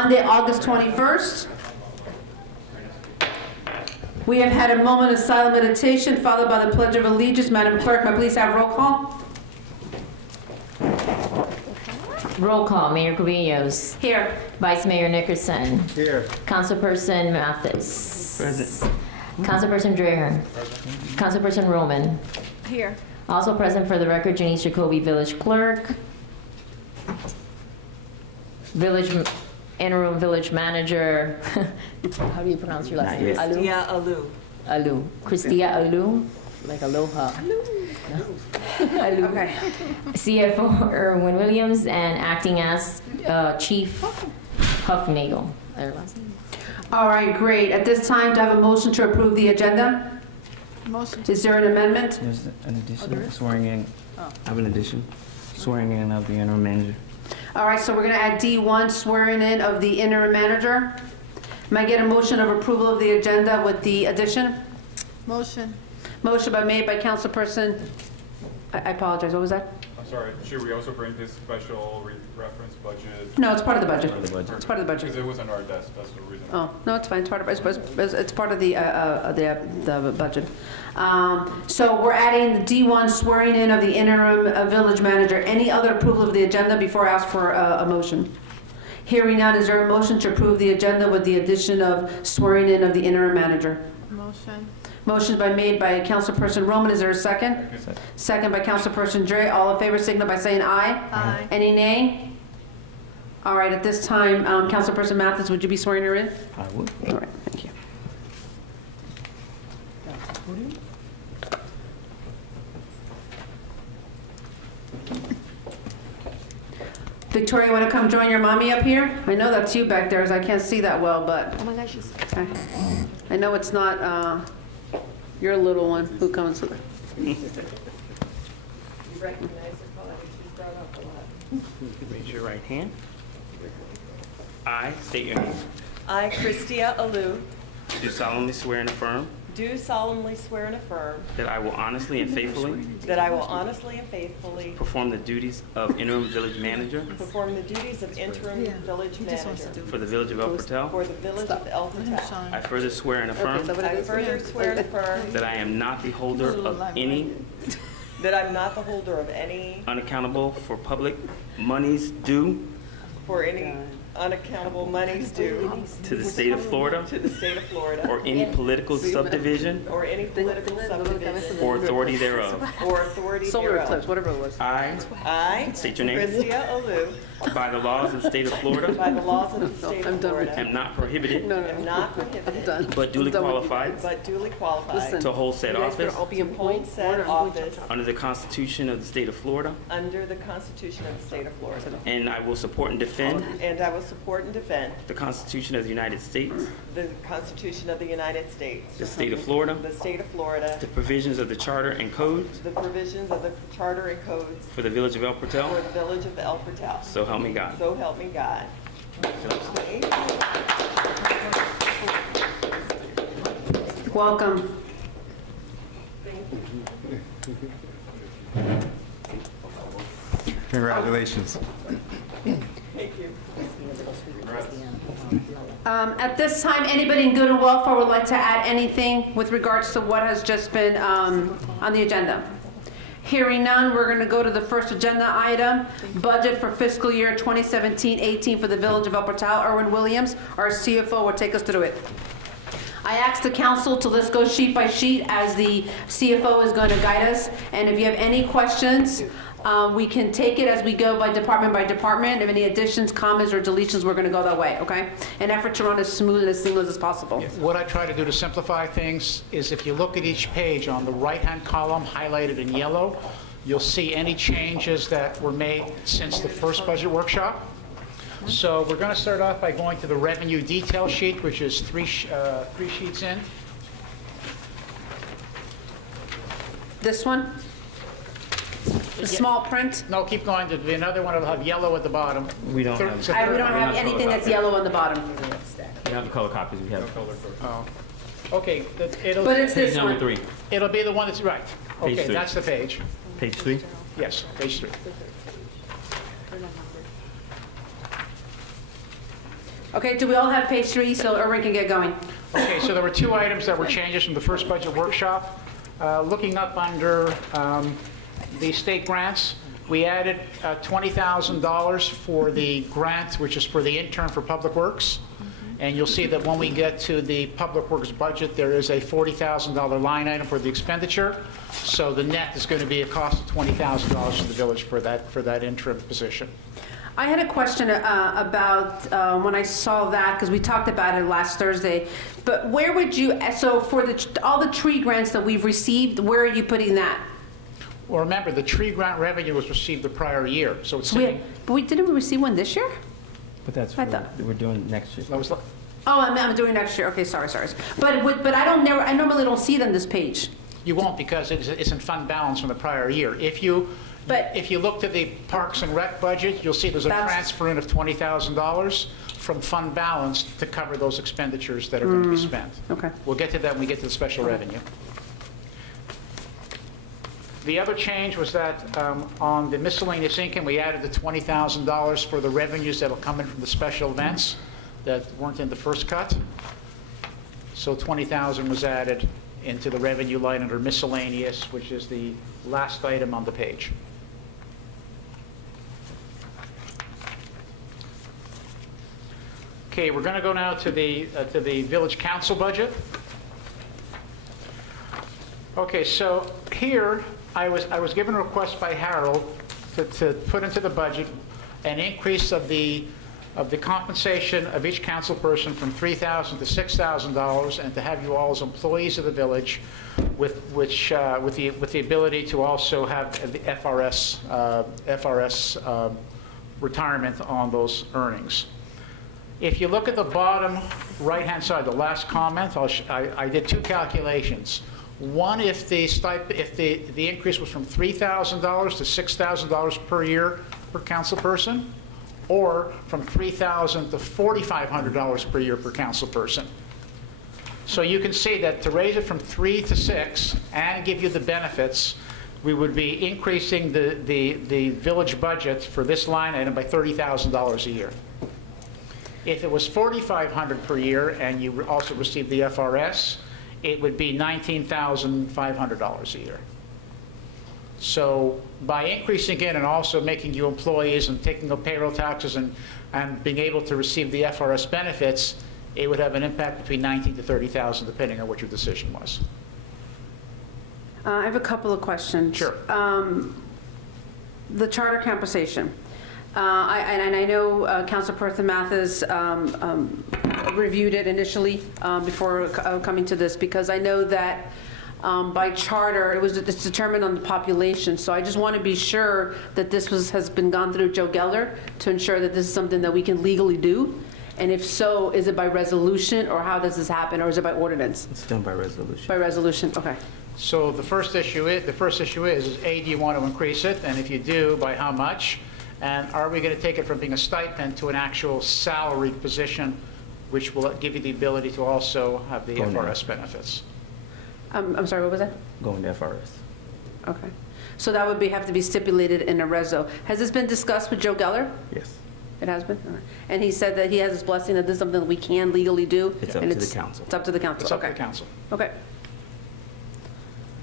Monday, August 21st. We have had a moment of silent meditation followed by the Pledge of Allegiance. Madam Clerk, may I please have roll call? Roll call, Mayor Cubillos. Here. Vice Mayor Nickerson. Here. Councilperson Mathis. Present. Councilperson Dreher. Councilperson Roman. Here. Also present for the record, Janice Jacoby, Village Clerk. Interim Village Manager. How do you pronounce your last name? Alu? Cristia Alu. Alu. Cristia Alu? Like aloha. Alu. Okay. CFO Erwin Williams and acting as Chief Huffnagel. Their last name. All right, great. At this time, do I have a motion to approve the agenda? Motion. Is there an amendment? There's an addition, swearing in, I have an addition, swearing in of the interim manager. All right, so we're going to add D1, swearing in of the interim manager. May I get a motion of approval of the agenda with the addition? Motion. Motion made by Councilperson, I apologize, what was that? I'm sorry, should we also bring his special reference budget? No, it's part of the budget. Part of the budget. It's part of the Because budget. it was on our desk, that's the reason. Oh, no, it's fine, it's part of, it's part of the budget. So we're adding the D1 swearing in of the interim village manager. Any other approval of the agenda before I ask for a motion? Hearing none, is there a motion to approve the agenda with the addition of swearing in of the interim manager? Motion. Motion's been made by Councilperson Roman, is there a second? Second by Councilperson Dre. All in favor signal by saying aye. Aye. Any nay? All right, at this time, Councilperson Mathis, would you be swearing her in? I would. All right, thank you. Victoria, want to come join your mommy up here? I know that's you back there, as I can't see that well, but Oh my gosh, she's. I know it's not your little one who comes with it. Raise your right hand. I state your name. I, Cristia Alu, Do solemnly swear and affirm do solemnly swear and affirm that I will honestly and faithfully that I will honestly and faithfully perform the duties of interim village manager perform the duties of interim village manager for the village of El Portal. for the village of El Portal. I further swear and affirm I further swear and affirm that I am not the holder of any that I'm not the holder of any, unaccountable for public monies due for any unaccountable monies due to the state of Florida to the state of Florida or any political subdivision or any political subdivision or authority thereof. or authority Solar eclipse, thereof. whatever it was. I, State your name. Cristia Alu, By the laws of the state of Florida, by the laws of the state I'm of done with Florida, am not prohibited, am not prohibited, Done. but duly I'm done with you. qualified but duly qualified to hold said office I'll be in hold point. said office under the Constitution of the state of Florida, under the Constitution of the state of Florida. and I will support and defend And I will support and defend the Constitution of the United States, the Constitution of the United States, the state of Florida, the state of Florida, the provisions of the charter and codes the provisions of the charter and codes for the village of El for Portal, the village of El Portal. so help me God. So help me God. Welcome. Congratulations. Thank you. At this time, anybody in good and welfare would like to add anything with regards to what has just been on the agenda? Hearing none, we're going to go to the first agenda item, budget for fiscal year 2017-18 for the Village of El Portal. Erwin Williams, our CFO, will take us through it. I asked the council to let's go sheet by sheet as the CFO is going to guide us. And if you have any questions, we can take it as we go by department. If any additions, comments, or deletions, we're going to go that way, okay? An effort to run as smooth and as seamless as possible. What I try to do to simplify things is if you look at each page, on the right-hand column highlighted in yellow, you'll see any changes that were made since the first budget workshop. So we're going to start off by going to the revenue detail sheet, which is three sheets in. This one? The small print? No, keep going. There'll be another one that'll have yellow at the bottom. We don't have- It's a We third don't one. have anything that's yellow on the bottom. We have the color copies, we have Oh. Okay, it'll, But it's page this number one. 3, it'll be the one that's right. Page Okay, three. that's the page. page 3. Yes, page 3. Okay, do we all have page 3 so Erwin can get going? Okay, so there were two items that were changes from the first budget workshop. Looking up under the state grants, we added $20,000 for the grant, which is for the intern for Public Works. And you'll see that when we get to the Public Works budget, there is a $40,000 line item for the expenditure. So the net is going to be a cost of $20,000 to the village for that interim position. I had a question about when I saw that, because we talked about it last Thursday, but where would you, so for all the tree grants that we've received, where are you putting that? Well, remember, the tree grant revenue was received the prior year, so it's sitting... Didn't we receive one this year? But that's I what thought- we're doing next year. that was- Oh, I'm doing next year, okay, sorry. But I normally don't see it on this page. You won't, because it's in fund balance from the prior year. If you look to the Parks and Rec budget, you'll see there's a That's- transfer in of $20,000 from fund balance to cover those expenditures that are going to be spent. Okay. We'll get to that when we get to the special revenue. The other change was that on the miscellaneous income, we added the $20,000 for the revenues that will come in from the special events that weren't in the first cut. So $20,000 was added into the revenue line under miscellaneous, which is the last item on the page. Okay, we're going to go now to the village council budget. Okay, so here, I was given a request by Harold to put into the budget an increase of the compensation of each council person from $3,000 to $6,000, and to have you all as employees of the village with the ability to also have the FRS retirement on those earnings. If you look at the bottom right-hand side, the last comment, I did two calculations. One, if the increase was from $3,000 to $6,000 per year per council person, or from $3,000 to $4,500 per year per council person. So you can see that to raise it from 3 to 6 and give you the benefits, we would be increasing the village budget for this line item by $30,000 a year. If it was $4,500 per year and you also received the FRS, it would be $19,500 a year. So by increasing it and also making you employees and taking up payroll taxes and being able to receive the FRS benefits, it would have an impact between $19,000 to $30,000 depending on what your decision was. I have a couple of questions. Sure. The charter compensation. I know Councilperson Mathis reviewed it initially before coming to this, because I know that by charter, it's determined on the population. So I just want to be sure that this has been gone through Joe Geller to ensure that this is something that we can legally do. And if so, is it by resolution, or how does this happen, or is it by ordinance? It's done by resolution. By resolution, okay. So the first issue is, A, do you want to increase it? And if you do, by how much? And are we going to take it from being a stipend to an actual salaried position, which will give you the ability to also have the Going down. FRS benefits? I'm sorry, what was that? Going to FRS. Okay. So that would have to be stipulated in a reso. Has this been discussed with Joe Geller? Yes. It has been? All right. And he said that he has his blessing that this is something that we can legally do? It's up and to the council. It's up to the council, It's up to okay. the council. Okay.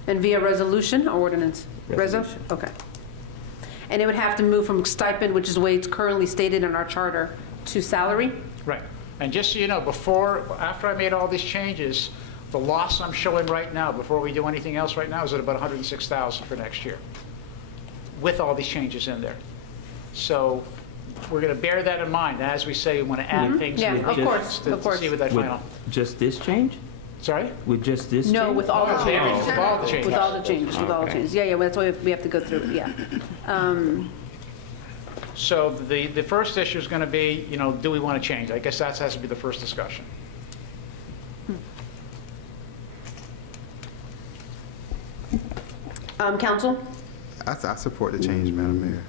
And via resolution or ordinance? Resolution. Reso? Okay. And it would have to move from stipend, which is the way it's currently stated in our charter, to salary? Right. And just so you know, after I made all these changes, the loss I'm showing right now, before we do anything else right now, is at about $106,000 for next year, with all these changes in there. So we're going to bear that in mind as we say we want to add things. Yeah, in of the course, minutes to of course. see what that With final. just this change? Sorry? With just this change? No, with all the With changes. all the changes. With all the changes, with all the Okay. changes. Yeah, that's why we have to go through, yeah. So the first issue is going to be, do we want to change? I guess that has to be the first discussion. Council? I support the change, Madam Mayor.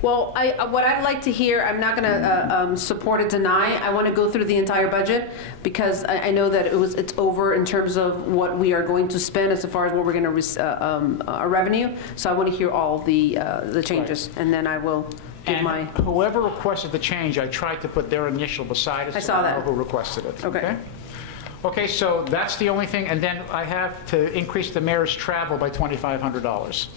Well, what I'd like to hear, I'm not going to support or deny. I want to go through the entire budget, because I know that it's over in terms of what we are going to spend as far as what we're going to our revenue. So I want to hear all the changes, and then I will give And my, whoever requested the change, I tried to put their initial beside it. I so saw I know that. who requested it. Okay. Okay, so that's the only thing, and then I have to increase the mayor's travel by $2,500,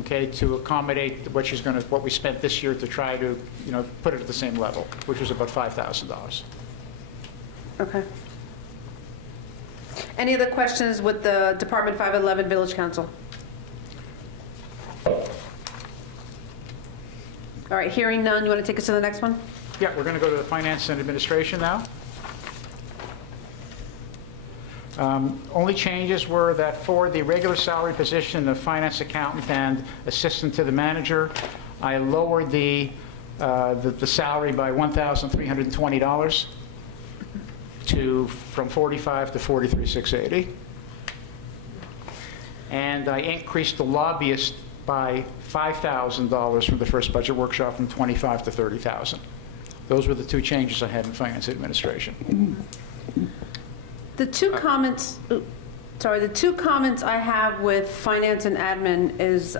okay, to accommodate what what we spent this year to try to, put it at the same level, which was about $5,000. okay. Any other questions with the Department 511 Village Council? All right, hearing none, you want to take us to the next one? Yeah, we're going to go to the finance and administration now. Only changes were that for the regular salary position of finance accountant and assistant to the manager, I lowered the salary by $1,320 from $45,000 to $43,680. And I increased the lobbyist by $5,000 from the first budget workshop from $25,000 to $30,000. Those were the two changes I had in finance administration. The two comments, the two comments I have with finance and admin is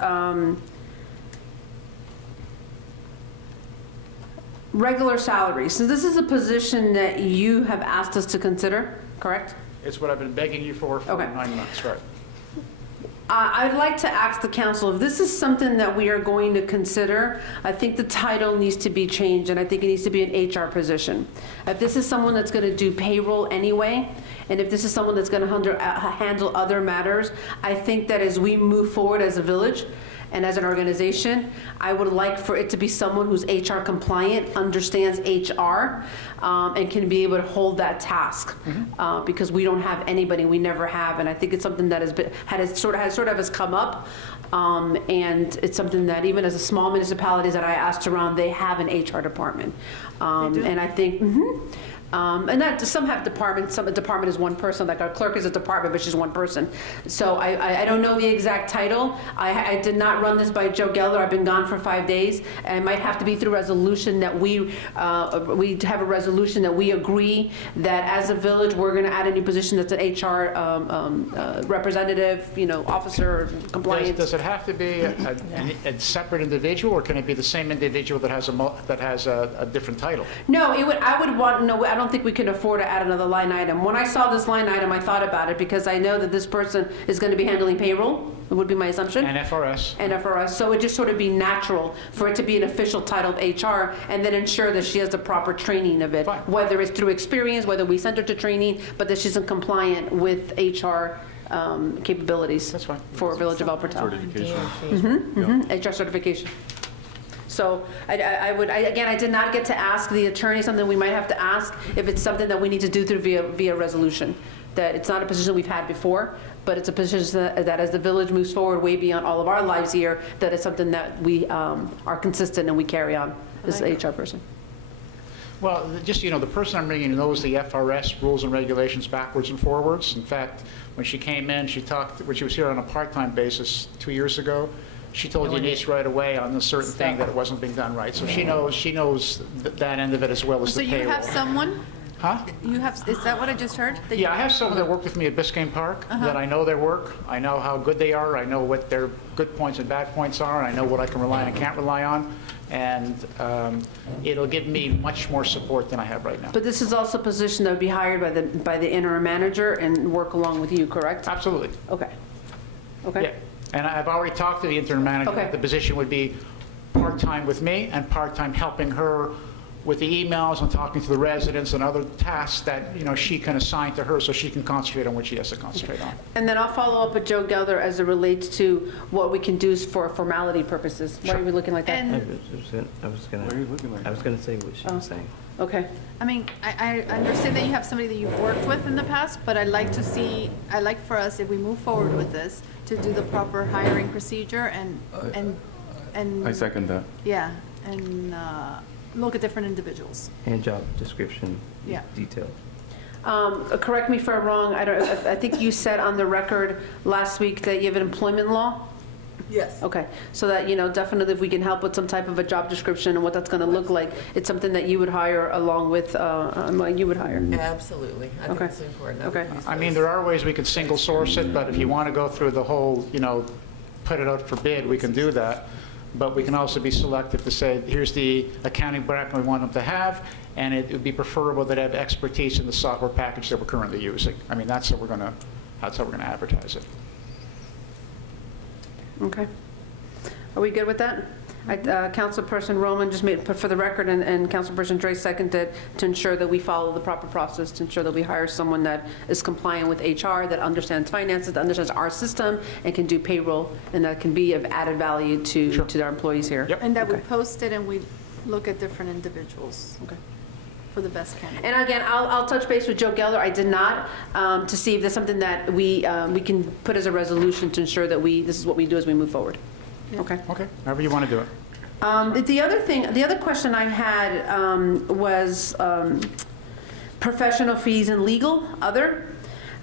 regular salaries. So this is a position that you have asked us to consider, correct? It's what I've been begging you for Okay. 9 months, right? I'd like to ask the council, if this is something that we are going to consider, I think the title needs to be changed, and I think it needs to be an HR position. If this is someone that's going to do payroll anyway, and if this is someone that's going to handle other matters, I think that as we move forward as a village and as an organization, I would like for it to be someone who's HR compliant, understands HR, and can be able to hold that task. Because we don't have anybody, we never have, and I think it's something that has sort of come up. And it's something that even as a small municipalities that I asked around, they have an HR department. And I think, and that some have departments, some department is one person, like our clerk is a department, but she's one person. So I don't know the exact title. I did not run this by Joe Geller. I've been gone for 5 days. And it might have to be through resolution that we have a resolution that we agree that as a village, we're going to add a new position that's an HR representative, officer, compliance. Does it have to be a separate individual, or can it be the same individual that has a different title? No, I would want, no, I don't think we can afford to add another line item. When I saw this line item, I thought about it because I know that this person is going to be handling payroll, it would be my assumption. And FRS. And FRS, so it just sort of be natural for it to be an official title of HR and then ensure that she has the proper training of it. Fine. Whether it's through experience, whether we send her to training, but that she's in compliant with HR capabilities. That's fine. For Village of El Portal. HR certification. So I did not get to ask the attorney something we might have to ask if it's something that we need to do through via resolution. That it's not a position we've had before, but it's a position that as the village moves forward way beyond all of our lives here, that it's something that we are consistent and we carry on as the HR person. Well, just, the person I'm bringing knows the FRS rules and regulations backwards and forwards. In fact, when she came in, when she was here on a part-time basis 2 years ago, she told Eunice right away on a certain thing that it wasn't being done right. So she knows that end of it as well as So the you payroll. have someone, Huh? is that what I just heard? That Yeah, I you- have someone that worked with me at Biscayne Park, that I know their work, I know how good they are, I know what their good points and bad points are, and I know what I can rely on and can't rely on, and it'll give me much more support than I have right now. But this is also a position that would be hired by the interim manager and work along with you, correct? Absolutely, Okay. yeah. Okay. And I've already talked to the interim manager, Okay. that the position would be part-time with me and part-time helping her with the emails and talking to the residents and other tasks that, she can assign to her so she can concentrate on what she has to concentrate on. And then I'll follow up with Joe Gelder as it relates to what we can do for formality purposes. Why are we looking like that? I And, was gonna say what she was saying. Okay. I understand that you have somebody that you've worked with in the past, but I'd like for us, if we move forward with this, to do the proper hiring procedure and. I second that. Yeah, and look at different individuals. And job description Yeah. detail. Correct me if I'm wrong, I think you said on the record last week that you have an employment law? Yes. Okay, so that, definitely if we can help with some type of a job description and what that's going to look like, it's something that you would hire along with, you would hire. Absolutely. I think Okay. it's important. I Okay. would use I mean, those. there are ways we could single source it, but if you want to go through the whole, put it out for bid, we can do that. but we can also be selective to say, here's the accounting background we want them to have, and it would be preferable that they have expertise in the software package that we're currently using. I mean, that's how we're going to advertise it. Okay. Are we good with that? Councilperson Roman just made, for the record, and Councilperson Dre seconded to ensure that we follow the proper process, to ensure that we hire someone that is compliant with HR, that understands finances, that understands our system, and can do payroll, and that can be of added value to our employees here. Yep. And that we Okay. post it and we look at different individuals Okay. for the best candidate. And again, I'll touch base with Joe Geller. I did not, to see if there's something that we can put as a resolution to ensure that this is what we do as we move forward. Okay. Okay, however you want to do it. The other question I had was professional fees and legal, other.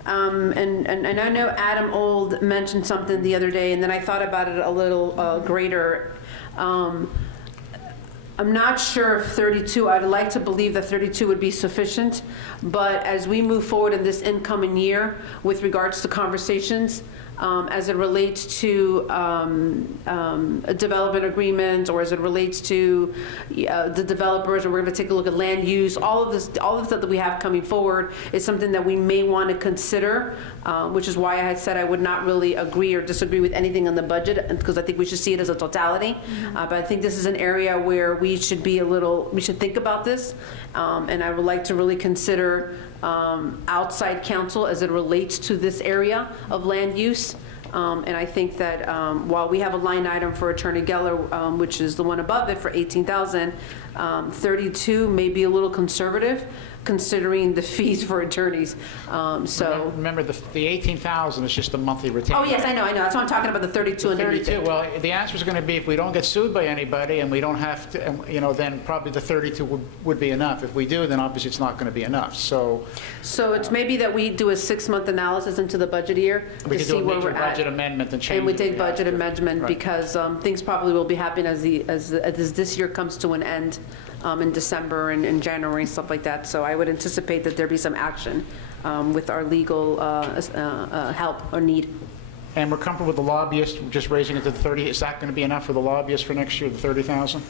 And I know Adam Old mentioned something the other day, and then I thought about it a little greater. I'm not sure if 32, I'd like to believe that 32 would be sufficient, but as we move forward in this incoming year with regards to conversations, as it relates to a development agreement, or as it relates to the developers, and we're going to take a look at land use, all of the stuff that we have coming forward is something that we may want to consider, which is why I had said I would not really agree or disagree with anything on the budget, because I think we should see it as a totality. But I think this is an area where we should think about this, and I would like to really consider outside counsel as it relates to this area of land use. And I think that while we have a line item for Attorney Geller, which is the one above it for 18,000, 32 may be a little conservative, considering the fees for attorneys. So. Remember, the 18,000 is just a monthly retainer. Oh, yes, I know. That's why I'm talking about the 32 underneath 32, it. well, the answer is going to be if we don't get sued by anybody and we don't have to, then probably the 32 would be enough. If we do, then obviously it's not going to be enough. So So it's maybe that we do a 6-month analysis into the budget year we to could see do a where major we're at. budget amendment and change. And we it take if budget have to. amendment Right. because things probably will be happening as this year comes to an end in December and in January and stuff like that. So I would anticipate that there be some action with our legal help or need. And we're comfortable with the lobbyist, just raising it to 30. Is that going to be enough for the lobbyist for next year, the 30,000?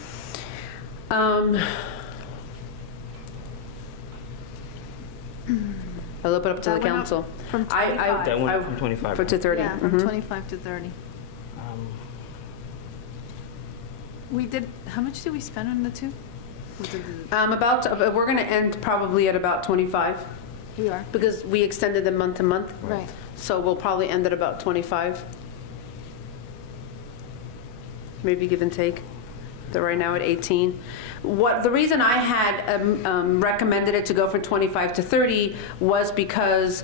I'll open up to the That went up council. From I- 25. That went from 25. For to 30. Yeah, from Mhm. 25 to 30. We did, how much did we spend on the two? We're going to end probably at about 25 We are, because we extended them month to month. right. So we'll probably end at about 25. Maybe give and take. They're right now at 18. The reason I had recommended it to go from 25 to 30 was because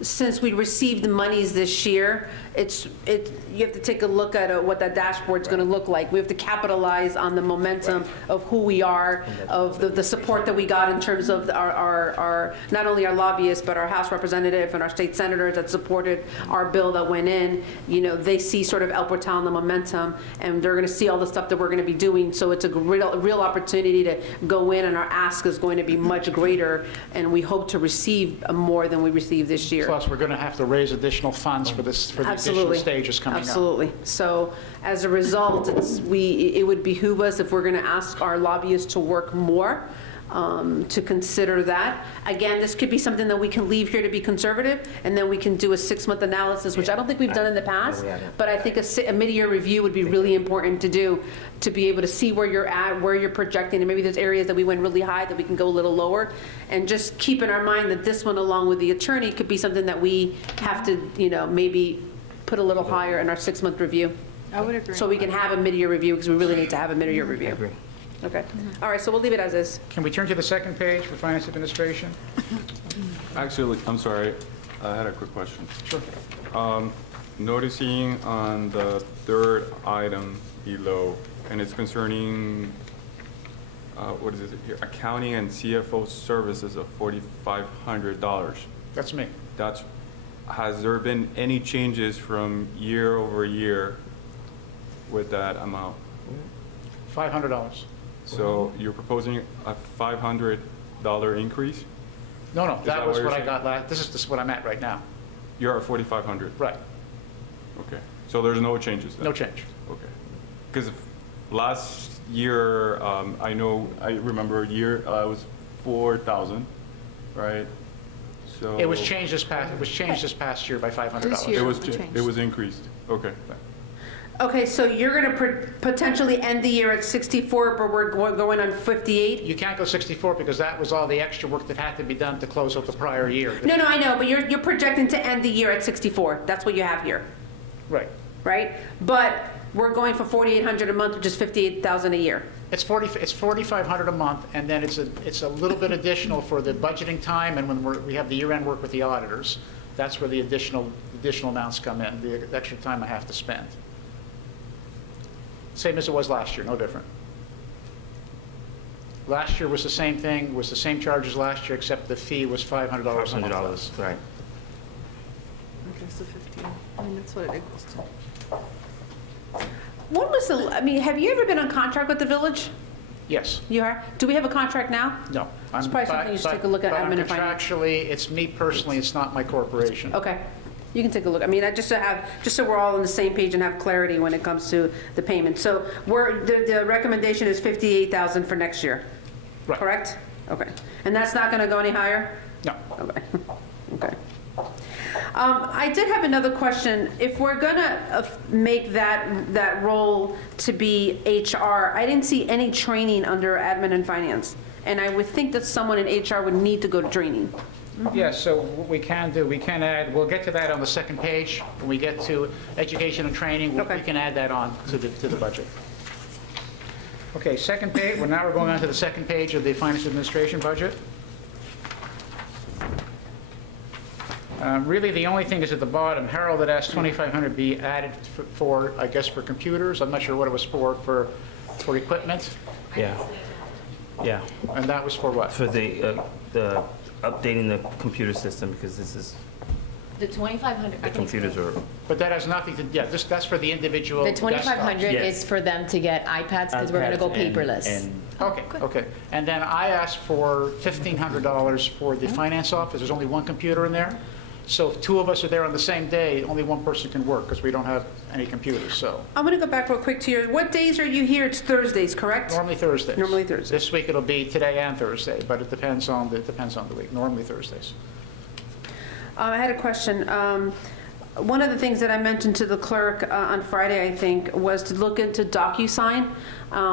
since we received the monies this year, you have to take a look at what that dashboard's going to look like. We have to capitalize on the momentum of who we are, of the support that we got in terms of our not only our lobbyists, but our House representative and our state senators that supported our bill that went in. They see sort of El Portal and the momentum, and they're going to see all the stuff that we're going to be doing. So it's a real opportunity to go in, and our ask is going to be much greater, and we hope to receive more than we received this year. Plus, we're going to have to raise additional funds for the additional Absolutely. stages coming up. Absolutely. So as a result, it would behoove us, if we're going to ask our lobbyists to work more, to consider that. Again, this could be something that we can leave here to be conservative, and then we can do a 6-month analysis, which I don't think we've done in the past, but I think a mid-year review would be really important to do, to be able to see where you're at, where you're projecting, and maybe there's areas that we went really high that we can go a little lower, and just keep in our mind that this one, along with the attorney, could be something that we have to, maybe put a little higher in our 6-month review. I would agree. So we can have a mid-year review, because we really need to have a mid-year review. I agree. Okay. All right, so we'll leave it as is. Can we turn to the second page for Finance Administration? Actually, I'm sorry, I had a quick question. Sure. Noticing on the third item below, and it's concerning, what is it here? Accounting and CFO services of $4,500. That's me. Has there been any changes from year over year with that amount? $500. So you're proposing a $500 increase? No, Is that was what you're what I saying? got last, this is what I'm at right now. You're at 4,500? Right, Okay. So there's no changes then? no change. Okay. Because last year, I know, I remember a year, it was 4,000, right? So. It was changed this past year by $500. This year. It was, changed. it was increased, okay. Okay, so you're going to potentially end the year at 64, but we're going on 58? You can't go 64 because that was all the extra work that had to be done to close out the prior year. No, I know, but you're projecting to end the year at 64. That's what you have here, Right. right? But we're going for 4,800 a month, which is 58,000 a year. It's 4,500 a month, and then it's a little bit additional for the budgeting time, and when we have the year-end work with the auditors, that's where the additional amounts come in, the extra time I have to spend. Same as it was last year, no different. Last year was the same thing, was the same charges last year, except the fee was $500 a month. $500, right. Okay, so 15. I mean, that's what it equals to. When was have you ever been on contract with the village? Yes, You are? Do we have a contract now? no. It's probably something you should take a look at, admin and finance. Contractually, it's me personally, it's not my corporation. Okay, you can take a look. I mean, just so we're all on the same page and have clarity when it comes to the payment. So the recommendation is 58,000 for next year, Right. correct? Okay. And that's not going to go any higher? No. Okay. Okay. I did have another question. If we're gonna make that role to be HR, I didn't see any training under admin and finance. And I would think that someone in HR would need to go to training. Yes, so what we can do, we can add, we'll get to that on the second page. When we get to education and training, Okay. we can add that on to the budget. Okay, second page, now we're going on to the second page of the finance administration budget. Really, the only thing is at the bottom, Harold had asked 2,500 be added for, I guess, for computers. I'm not sure what it was for equipment. Yeah. Yeah, And that was for what? for the updating the computer system, because this is, The 2,500. the computers are, But that has nothing to, yeah, that's for the individual The desktops. 2,500 Yes. is for them to get iPads because we're going to go iPads and- paperless. and Okay. And then I asked for $1,500 for the finance office. There's only one computer in there. So if two of us are there on the same day, only one person can work because we don't have any computers, so. I'm gonna go back real quick to what days are you here? It's Thursdays, correct? Normally Thursdays. Normally Thursdays. This week it'll be today and Thursday, but it depends on the week. Normally Thursdays. I had a question. One of the things that I mentioned to the clerk on Friday, I think, was to look into DocuSign,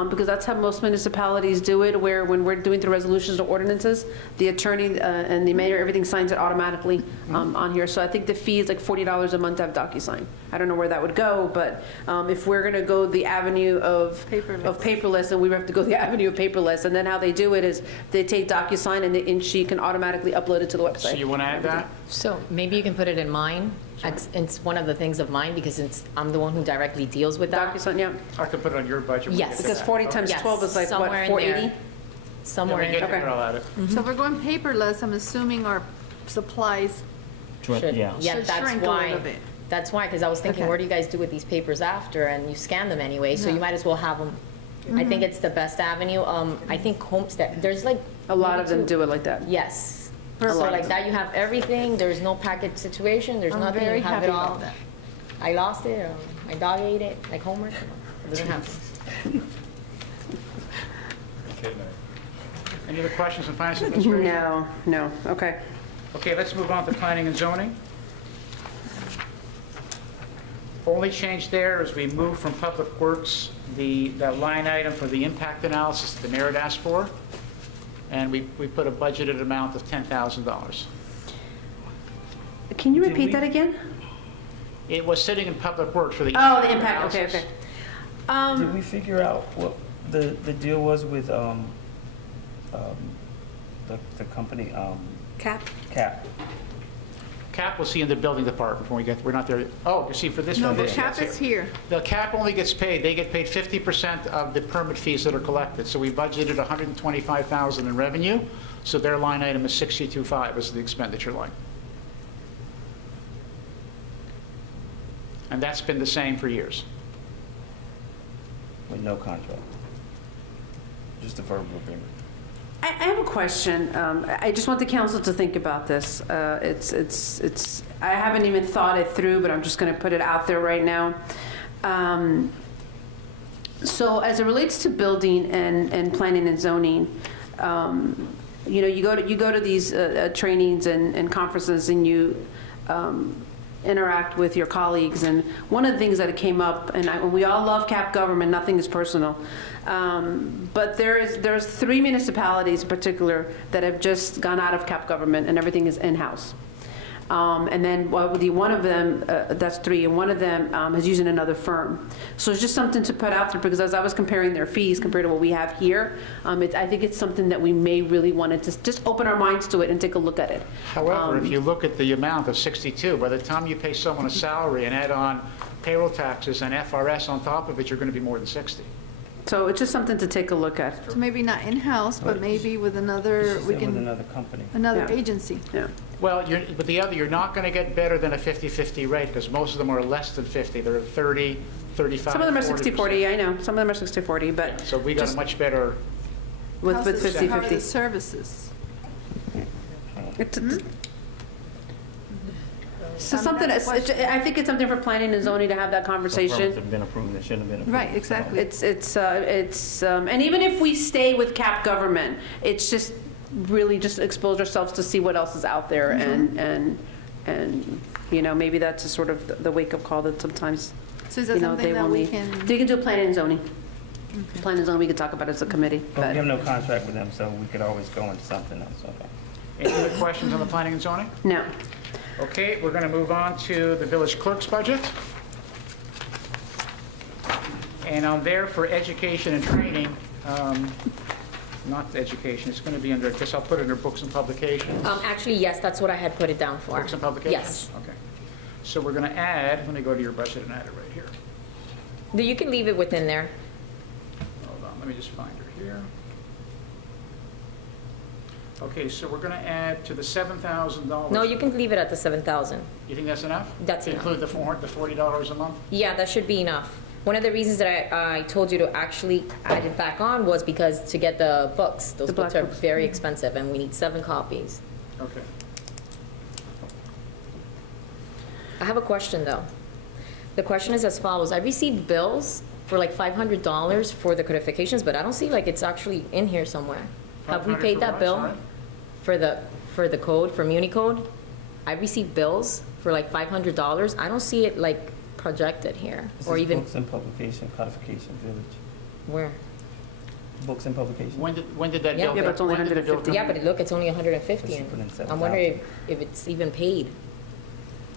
because that's how most municipalities do it, where when we're doing the resolutions or ordinances, the attorney and the mayor, everything signs it automatically on here. So I think the fee is like $40 a month to have DocuSign. I don't know where that would go, but if we're going to go the avenue of paperless, then we have to go the avenue of paperless. And then how they do it is they take DocuSign and she can automatically upload it to the website. So you want to add that? So maybe you can put it in mine. It's one of the things of mine because I'm the one who directly deals with that. DocuSign, yeah. I could put it on your budget. when we Yes. get to Because that. 40 times Yes, 12 is like, what, somewhere in 480? there. Somewhere When we in get Okay. there, I'll add it. So if we're going paperless, I'm assuming our supplies should. yeah. Yeah, should that's shrink a why. little bit. That's why, because I was thinking, Okay. what do you guys do with these papers after? And you scan them anyway, so No. you might as well have them. I think it's the best avenue. I think Homestead, there's like. A lot of them do it like that. Yes. A So lot like of that, you have everything. There's no packet situation. There's I'm nothing. very You have happy it all. about that. I lost it, or my dog ate it, like homework. It doesn't happen. Okay, no. Any other questions on finance administration? No, okay. Okay, let's move on to planning and zoning. Only change there is we move from public works, that line item for the impact analysis that the mayor had asked for, and we put a budgeted amount of $10,000. Can you Did repeat we- that again? It was sitting in public works for the. Oh, the impact, okay, analysis. okay. Did we figure out what the deal was with, the company, Cap? CAP? CAP we'll see in the building department when we're not there. Oh, you see, for this No, one. the yes, cap yes, is here. The CAP only gets paid, they get paid 50% of the permit fees that are collected. So we budgeted $125,000 in revenue, so their line item is 62.5 is the expenditure line. And that's been the same for years. With no contract? Just a verbal agreement? I have a question. I just want the council to think about this. I haven't even thought it through, but I'm just going to put it out there right now. So as it relates to building and planning and zoning, you know, you go to these trainings and conferences, and you interact with your colleagues. And one of the things that came up, and we all love cap government, nothing is personal, but there's 3 municipalities in particular that have just gone out of cap government and everything is in-house. And then one of them, that's 3, and one of them is using another firm. So it's just something to put out there, because as I was comparing their fees compared to what we have here, I think it's something that we may really want to just open our minds to it and take a look at it. However, if you look at the amount of 62, by the time you pay someone a salary and add on payroll taxes and FRS on top of it, you're going to be more than 60. So it's just something to take a look at. So maybe not in-house, but maybe with another, we With can, another company. another Yeah. agency. Yeah. Well, but the other, you're not going to get better than a 50-50 rate, because most of them are less than 50. They're 30, 35, Some of them are 40%. 60/40, I know. Some of them are 60/40, but So we got a just much better, with How's this- How are the 50/50. services? So something, I think it's something for planning and zoning to have that Programs conversation. have been approved that shouldn't have been approved. Right, exactly. And even if we stay with cap government, it's just really just expose ourselves to see what else is out there, and, you know, maybe that's a sort of the wake-up call that sometimes, So is you that know, something they that will we need. can? You can do planning and zoning. Planning and zoning, we could talk about as a committee, But we but, have no contract with them, so we could always go into something else. Okay. any other questions on the planning and zoning? no. Okay, we're going to move on to the village clerk's budget. And on there for education and training, not education, it's going to be under, I guess I'll put it under books and publications. Actually, yes, that's what I had put it down for. Books and publications? Yes. Okay. So we're going to add, let me go to your budget and add it right here. You can leave it within there. Hold on, let me just find her here. Okay, so we're going to add to the $7,000. No, you can leave it at the 7,000. You think that's enough? That's enough. Include the $40 a month? Yeah, that should be enough. One of the reasons that I told you to actually add it back on was because to get the books, those The books black are books. very expensive, and we need 7 copies. Okay. I have a question, though. The question is as follows. I received bills for like $500 for the codifications, but I don't see like it's actually in here somewhere. Have we 500 paid for that what, bill? sorry? For the code, for MuniCode? I received bills for like $500. I don't see it like projected here, This or is even, books and publication, codification village. where? Books and publication. When did that Yeah. bill? Yeah, but it's only when did the bill 150. come Yeah, in? but look, it's only 150. But you put in I'm 7,000. wondering if it's even paid.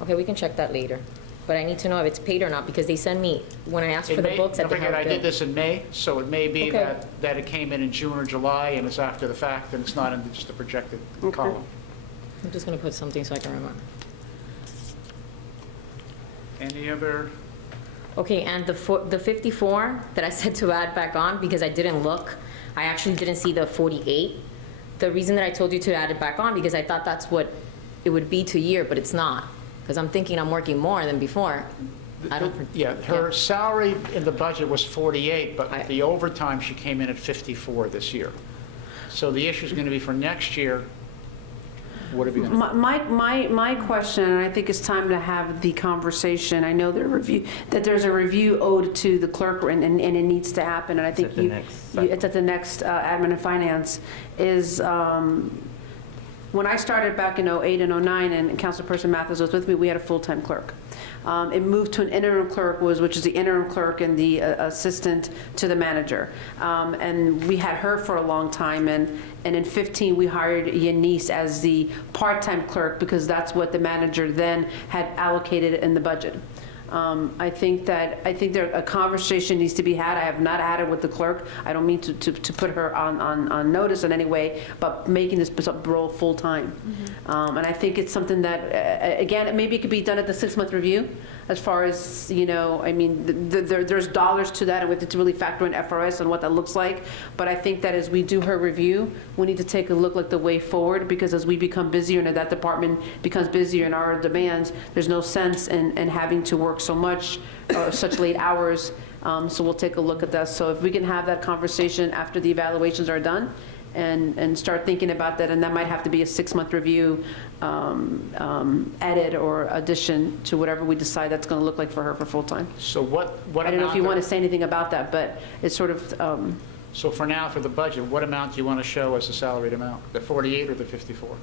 Okay, we can check that later. But I need to know if it's paid or not, because they send me, when I asked for It the may- books, don't that they forget, have I a did bill. this in May, so it may be Okay. that it came in June or July, and it's after the fact, and it's not in just the projected column. I'm just gonna put something so I can remember. Any other, Okay, and the 54 that I said to add back on, because I didn't look, I actually didn't see the 48. The reason that I told you to add it back on, because I thought that's what it would be to year, but it's not. Because I'm thinking I'm working more than before. I don't. yeah, her salary in the budget was 48, but I- the overtime, she came in at 54 this year. So the issue is going to be for next year, what are we going to do? My question, and I think it's time to have the conversation, I know that there's a review owed to the clerk, and it needs to happen, and I think at the next cycle. it's at the next admin and finance, is, when I started back in '08 and '09, and Councilperson Mathis was with me, we had a full-time clerk. It moved to an interim clerk, which is the interim clerk and the assistant to the manager. And we had her for a long time, and in '15, we hired Yanis as the part-time clerk, because that's what the manager then had allocated in the budget. I think there, a conversation needs to be had. I have not had it with the clerk. I don't mean to put her on notice in any way, but making this role full-time. And I think it's something that, again, maybe it could be done at the 6-month review, as far as, you know, I mean, there's dollars to that, and we have to really factor in FRS and what that looks like. But I think that as we do her review, we need to take a look like the way forward, because as we become busier and that department becomes busier in our demands, there's no sense in having to work so much, or such late hours. So we'll take a look at that. So if we can have that conversation after the evaluations are done, and start thinking about that, and that might have to be a 6-month review, edit or addition to whatever we decide that's going to look like for her for full-time. So what I don't know if you want amount, to say anything about that, but it's sort of, so for now, for the budget, what amount do you want to show as the salaried amount? The 48 or the 54?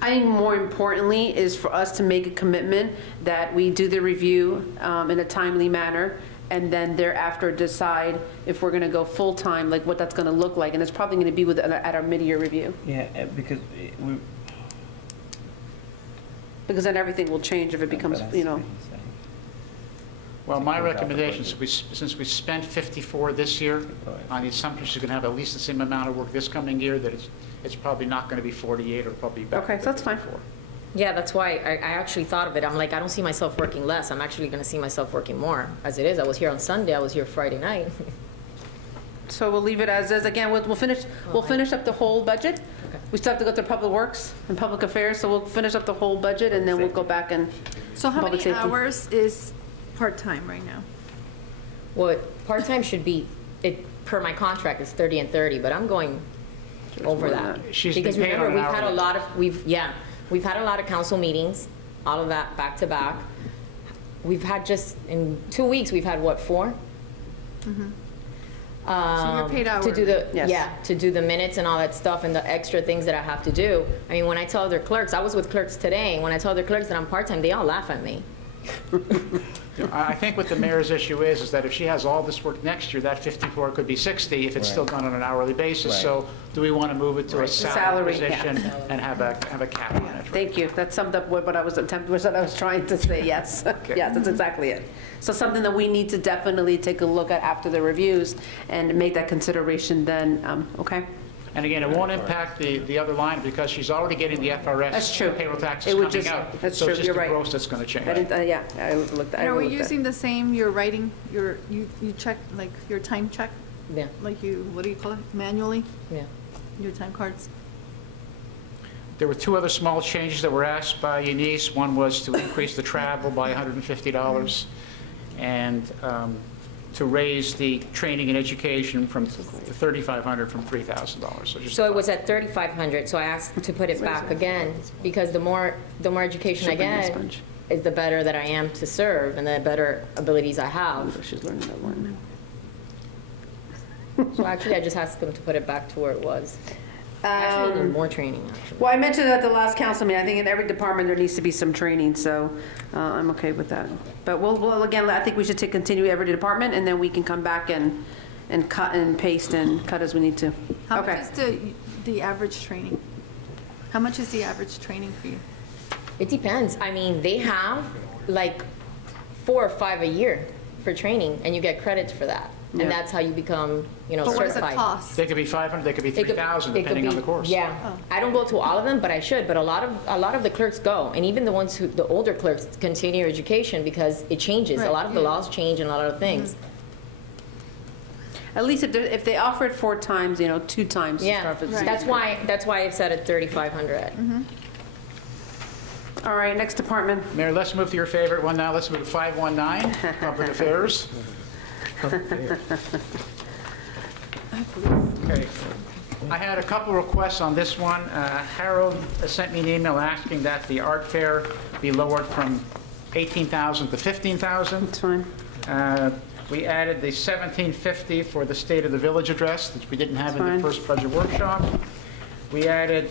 I think more importantly is for us to make a commitment that we do the review in a timely manner, and then thereafter decide if we're going to go full-time, like what that's going to look like. And it's probably going to be at our mid-year review, Yeah, because we. because then everything will change if it becomes, you know. Well, my recommendation, since we spent 54 this year, on the assumption she's going to have at least the same amount of work this coming year, that it's probably not going to be 48, or probably back Okay, to so that's fine. 54. Yeah, that's why I actually thought of it. I'm like, I don't see myself working less. I'm actually going to see myself working more. As it is, I was here on Sunday, I was here Friday night. So we'll leave it as is. Again, we'll finish up the whole budget. We still have to go through Public Works and Public Affairs, so we'll finish up the whole budget, and then we'll go back and, So how Public many safety. hours is part-time right now? Well, part-time should be, per my contract, it's 30 and 30, but I'm going over that. She's been Because paid remember, on an we've had a hourly. lot of, we've had a lot of council meetings, all of that back to back. We've had just, in 2 weeks, we've had what, 4? So you're paid To do the, Yes. yeah, to do the minutes and all that stuff and the extra things that I have to do. I mean, when I tell other clerks, I was with clerks today, and when I tell other clerks that I'm part-time, they all laugh at me. I think what the mayor's issue is that if she has all this work next year, that 54 could be 60 if it's still done on an hourly basis. Right. So do we want to move it to a salary Salary, yeah. position and have a cap on it? thank you. That summed up what I was trying to say, yes. Yes, that's exactly it. So something that we need to definitely take a look at after the reviews and make that consideration then, okay? And again, it won't impact the other line because she's already getting the FRS. That's true. Payroll taxes It would coming just- out. that's So true. it's just You're the right. gross that's going to change. I didn't, yeah, I overlooked that. And I are we overlooked that. using the same, you're writing, you check, like, your time check, Yeah, like you, what do you call it, manually, yeah. your time cards? There were 2 other small changes that were asked by Eunice. One was to increase the travel by $150 and to raise the training and education from $3,500 from $3,000. just- So it was at 3,500, so I asked to put it back again, because the more education I Should bring my get, sponge. is the better that I am to serve, and the better abilities I have. She's learning that one. So actually, I just asked them to put it back to where it was. Actually, I need more training, actually. Well, I mentioned at the last council meeting, I think in every department there needs to be some training, so I'm okay with that. But we'll again, I think we should continue every department, and then we can come back and cut and paste and cut as we need to. How much Okay. is the average training? How much is the average training for you? It depends. I mean, they have like 4 or 5 a year for training, and you get credits for that. Yeah. And that's how you become, But what does it certified. cost? They could be 500, they could be It could- 3,000, it could depending on be- the course. Yeah. I don't go to all of them, but I should. But a lot of the clerks go, and even the ones who, the older clerks, continue education because it changes. A Right, lot of the yeah. laws change and a lot of things. At least if they offer it 4 times, 2 times. to Yeah. start with. That's why I've set it 3,500. All right, next department. Mayor, let's move to your favorite one now. Let's move to 519, Public Affairs. Okay. I had a couple requests on this one. Harold sent me an email asking that the art fair be lowered from $18,000 to $15,000. That's fine. We added the $1,750 for the State of the Village address, which we didn't have in Fine. the first budget workshop. We added,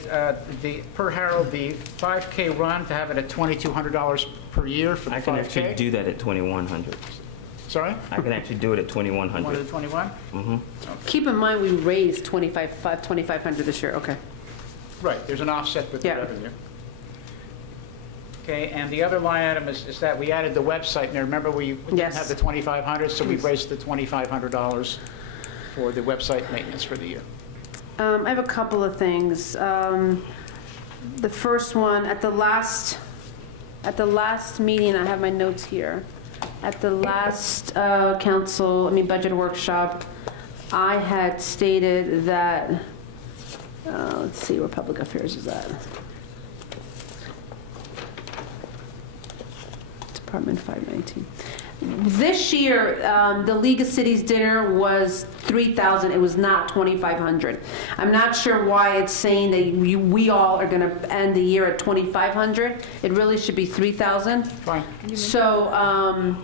per Harold, the 5K run to have it at $2,200 per year for the 5K. I can actually do that at 2,100. Sorry? I can actually do it at 2,100. 1 to 21? Keep in mind, we raised 2,500 this year, okay. Right, there's an offset with the Yeah. revenue. Okay, and the other line item is that we added the website. Now, remember, we didn't Yes. have the 2,500, so we raised the $2,500 for the website maintenance for the year. I have a couple of things. The first one, at the last meeting, I have my notes here. At the last budget workshop, I had stated that, let's see where Public Affairs is at. Department 519. This year, the League of Cities dinner was 3,000. It was not 2,500. I'm not sure why it's saying that we all are going to end the year at 2,500. It really should be 3,000. Fine. So,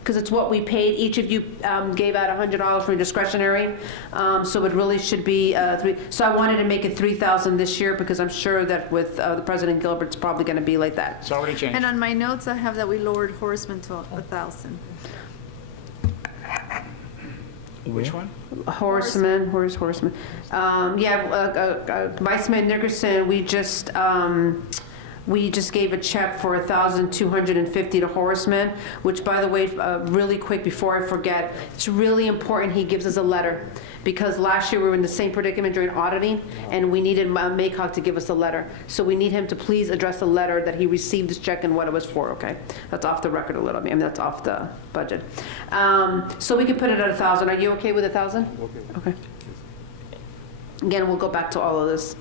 because it's what we paid, each of you gave out $100 for discretionary, so it really should be so I wanted to make it 3,000 this year, because I'm sure that with the President Gilbert, it's probably going to be like that. It's already changed. And on my notes, I have that we lowered Horseman to 1,000. Which one? Horseman, where's Horseman? Vice Mayor Nickerson, we just gave a check for $1,250 to Horseman, which, by the way, really quick before I forget, it's really important he gives us a letter, because last year we were in the same predicament during auditing, and we needed Maycock to give us a letter. So we need him to please address the letter that he received this check and what it was for, okay? That's off the record a little bit, I mean, that's off the budget. So we can put it at 1,000. Are you okay with 1,000? Okay. Again, we'll go back to all of this.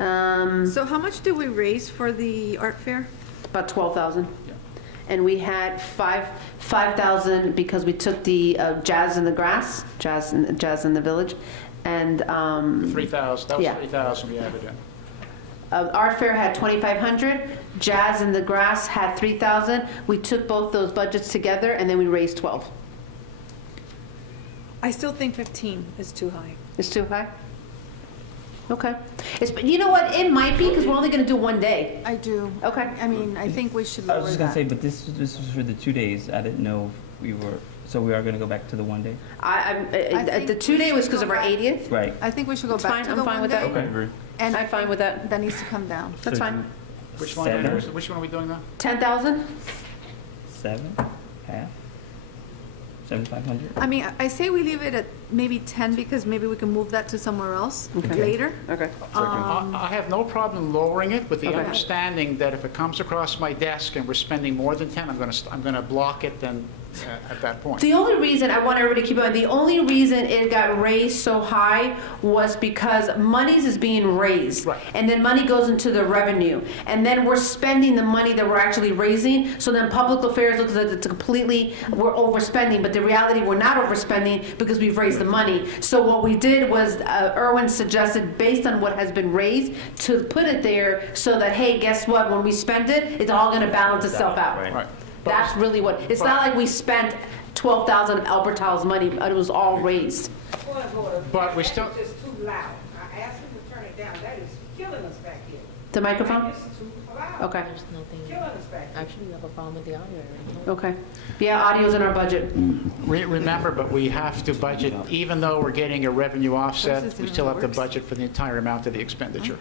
So how much did we raise for the art fair? About 12,000. And we had 5,000 because we took the Jazz in the Grass, Jazz in the Village, and 3,000, that was yeah. 3,000 we added in. Art Fair had 2,500. Jazz in the Grass had 3,000. We took both those budgets together, and then we raised 12. I still think 15 is too high. It's too high? Okay. You know what? It might be, because we're only going to do one day. I do. Okay. I mean, I think we should I lower was just gonna say, that. but this was for the 2 days. I didn't know if we were, so we are gonna go back to the 1 day? The 2 day was because of our 80th. Right. I think we should go It's back fine, to I'm the fine one with that. day. I agree. And I'm fine with that. that needs to come down. That's So fine. Which line, Seven? which one are we doing now? 10,000? 7? Half? 7,500? I mean, I say we leave it at maybe 10, because maybe we can move that to somewhere else later. Okay. I have no problem lowering it, with the Okay. understanding that if it comes across my desk and we're spending more than 10, I'm gonna block it then at that point. The only reason, I want everybody to keep in mind, the only reason it got raised so high was because monies is being raised. Right. And then money goes into the revenue. And then we're spending the money that we're actually raising. So then public affairs looks like it's completely, we're overspending. But the reality, we're not overspending because we've raised the money. So what we did was, Erwin suggested, based on what has been raised, to put it there so that, hey, guess what? When we spend it, it's all going to balance itself out. Right. That's really what, it's not like we spent 12,000 of Albert Howe's money, it was all raised. But we still, It's too loud. I asked him to turn it down. That is killing us back here. The microphone? It's too loud. Okay, There's nothing, Killing us back here. actually, we have a problem with the audio. okay. Yeah, audio's in our budget. remember, but we have to budget, even though we're getting a revenue offset, This is we in still the have to works. budget for the entire amount of the expenditure.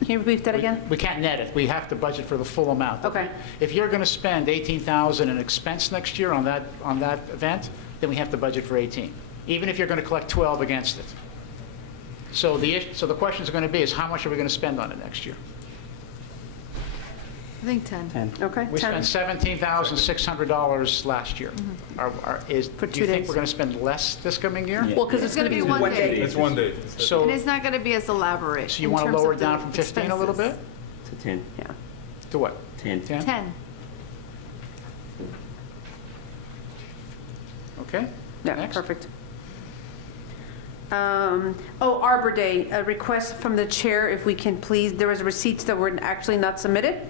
Can you repeat that again? We can't net it, we have to budget for the full amount. Okay. If you're going to spend 18,000 in expense next year on that event, then we have to budget for 18, even if you're going to collect 12 against it. So the questions are going to be is how much are we going to spend on it next year? I think 10. 10. Okay, We 10. spent $17,600 last year. For Do 2 you think days. we're going to spend less this coming year? Well, because it's going to be one day. It's 1 day. So And it's not going to be as elaborate. so you in want to terms lower of it down the from 15 a little bit? expenses. To 10. Yeah. To what? 10. 10? 10. Okay. Yeah, Next. perfect. Arbor Day, a request from the chair, if we can please, there was receipts that were actually not submitted.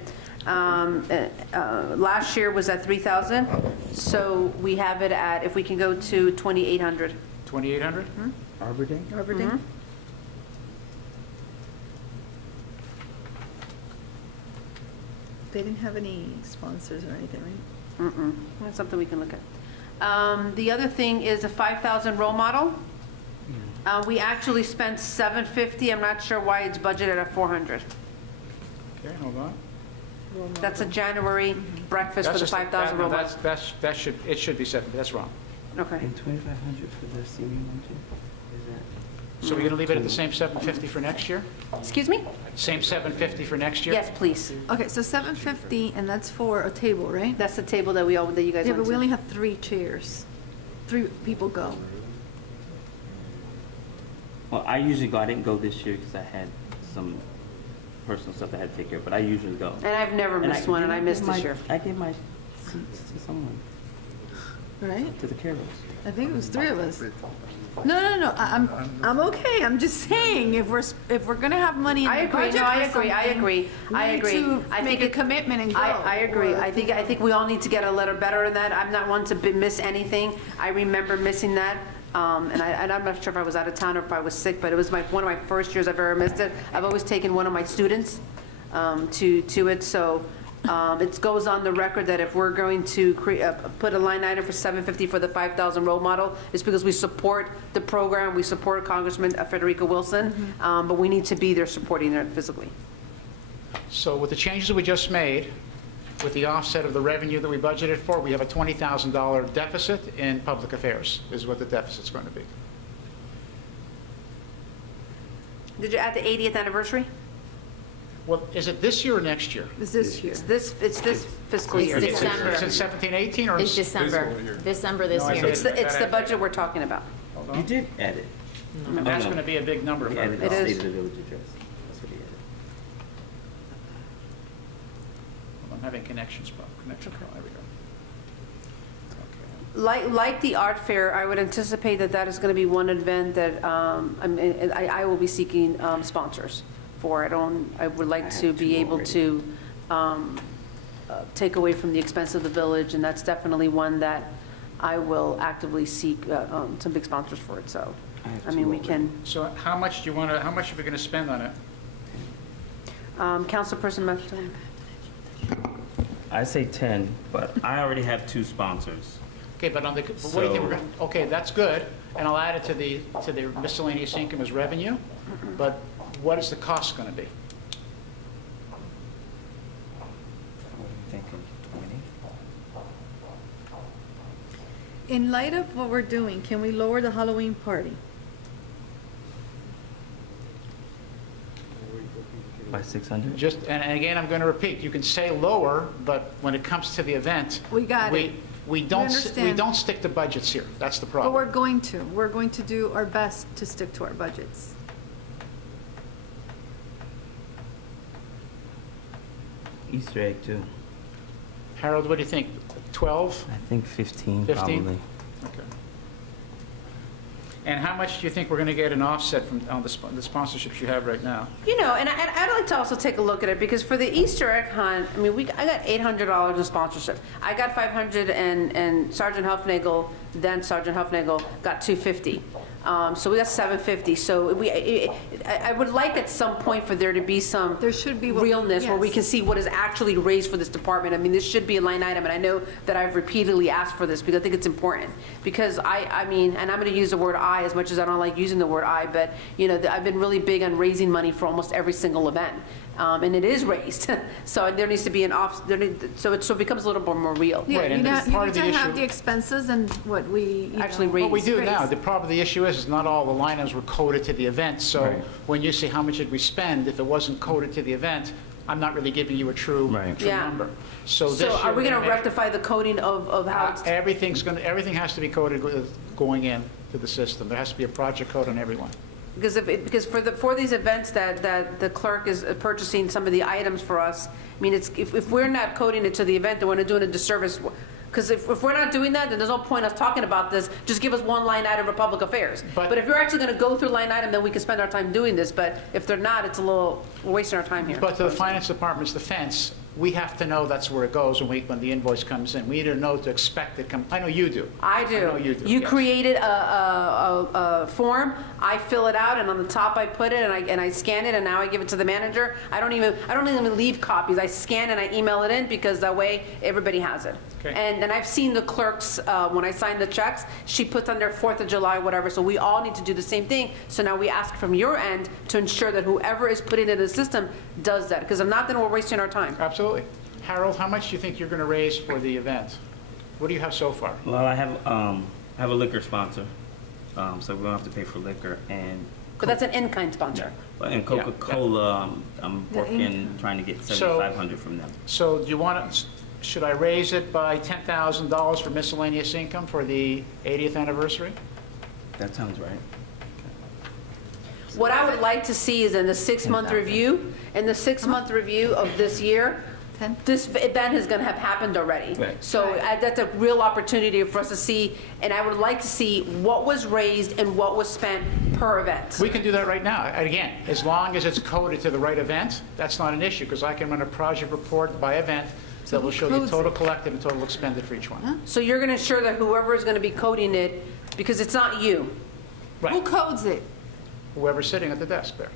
Last year was at 3,000, so we have it at, if we can go to 2,800. 2,800? Arbor Day? Arbor Day? They didn't have any sponsors or anything, right? That's something we can look at. The other thing is a 5,000 role model. We actually spent 750. I'm not sure why it's budgeted at 400. Okay, hold on. That's a January breakfast for That's the just- 5,000 role model. It should be 7, but that's wrong. Okay. And 2,500 for the senior one too? Is So we're going to leave it at the same 750 for next year? Excuse me? Same 750 for next year? Yes, please. Okay, so 750, and that's for a table, right? That's the table that that you guys Yeah, went but we to. only have 3 chairs. 3 people go. that? Well, I usually go. I didn't go this year because I had some personal stuff I had to take care of, but I usually go. And I've never missed one, and I missed this year. I get my to someone, Right? to the carers. I think it was 3 of us. No, I'm okay, I'm just saying, if we're gonna have money in I the agree, budget no, I for agree, I something, agree, I we need agree. to I make think a commitment and go. I agree. I think we all need to get a letter better than that. I'm not one to miss anything. I remember missing that. And I'm not sure if I was out of town or if I was sick, but it was one of my first years I've ever missed it. I've always taken one of my students to it, so it goes on the record that if we're going to put a line item for $750 for the 5,000 role model, it's because we support the program, we support Congressman Federica Wilson, but we need to be there supporting her physically. So with the changes that we just made, with the offset of the revenue that we budgeted for, we have a $20,000 deficit in public affairs, is what the deficit's going to be. Did you add the 80th anniversary? Well, is it this year or next year? Is this year? It's this fiscal It's year. December. Is it 17, 18, or? It's December. Fiscal year. December this No, I year. said- It's the budget we're talking about. Hold You on. did add it. And that's going to be a big number. He if I added the It recall. is. State of the Village address. That's what he added. I'm having connection problem. There we go. Okay. Like the art fair, I would anticipate that is going to be one event that I will be seeking sponsors for. I would like to be able to take away from the expense of the village, and that's definitely one that I will actively seek some big sponsors for it, so, I mean, we can. So how much do you want to, how much are we going to spend on it? Councilperson Metheny? I say 10, but I already have 2 sponsors. Okay, but on the, but what do you think we're going to, okay, that's good, and I'll add it to the miscellaneous income as revenue, but what is the cost going to be? What are you thinking, 20? In light of what we're doing, can we lower the Halloween party? By 600? Just, and again, I'm going to repeat, you can say lower, but when it comes to the event. We got it. We don't understand. stick to budgets here, that's the But problem. we're going to do our best to stick to our budgets. Easter egg too. Harold, what do you think, 12? I think 15, 15? probably. Okay. And how much do you think we're going to get an offset from, on the sponsorships you have right now? You know, and I'd like to also take a look at it, because for the Easter egg hunt, I mean, I got $800 in sponsorship. I got 500, and Sergeant Huffnagel, then Sergeant Huffnagel, got 250. So we got 750. So I would like at some point for there to be some There should be realness where we yes. can see what is actually raised for this department. I mean, this should be a line item, and I know that I've repeatedly asked for this because I think it's important. Because I mean, and I'm going to use the word I as much as I don't like using the word I, but you know, I've been really big on raising money for almost every single event. And it is raised, so there needs to be so it becomes a little bit more real. Yeah, Right, you and know, that's part you of need the to have issue. the expenses and what we, you Actually know, raise. What we do now, raise. the problem, the issue is not all the line items were coded to the event. So Right. when you say how much did we spend, if it wasn't coded to the event, I'm not really giving you a true Right. true Yeah. number. So this So year are we we're going to measure- rectify the coding of how it's? Everything has to be coded going in to the system. There has to be a project code on everyone. Because for these events that the clerk is purchasing some of the items for us, I mean, if we're not coding it to the event, then we're doing a disservice. Because if we're not doing that, then there's no point us talking about this. Just give us one line item for public affairs. But- But if you're actually going to go through line item, then we can spend our time doing this. But if they're not, it's we're wasting our time here. But to the finance department's defense, we have to know that's where it goes when the invoice comes in. We either know to expect it come, I know you do. I do. I know you do, You yes. created a form, I fill it out, and on the top I put it, and I scan it, and now I give it to the manager. I don't even leave copies. I scan and I email it in, because that way everybody has it. Okay. And I've seen the clerks, when I sign the checks, she puts on their 4th of July, whatever, so we all need to do the same thing. So now we ask from your end to ensure that whoever is putting it in the system does that, because if not, then we're wasting our time. Absolutely. Harold, how much do you think you're going to raise for the event? What do you have so far? Well, I have a liquor sponsor, so we don't have to pay for liquor. And But that's an in-kind sponsor. and Coca-Cola, I'm working, trying to get So- $7,500 from them. So do you want to, should I raise it by $10,000 for miscellaneous income for the 80th anniversary? That sounds right. What I would like to see is in the 6-month review, of this year, 10? This event is going to have happened already. Right. So that's a real opportunity for us to see, and I would like to see what was raised and what was spent per event. We can do that right now. And again, as long as it's coded to the right event, that's not an issue, because I can run a project report by event that will show you codes total collected and total expended for each one. So you're going to ensure that whoever is going to be coding it, because it's not you. Who Right. codes it? Whoever's sitting at the desk there.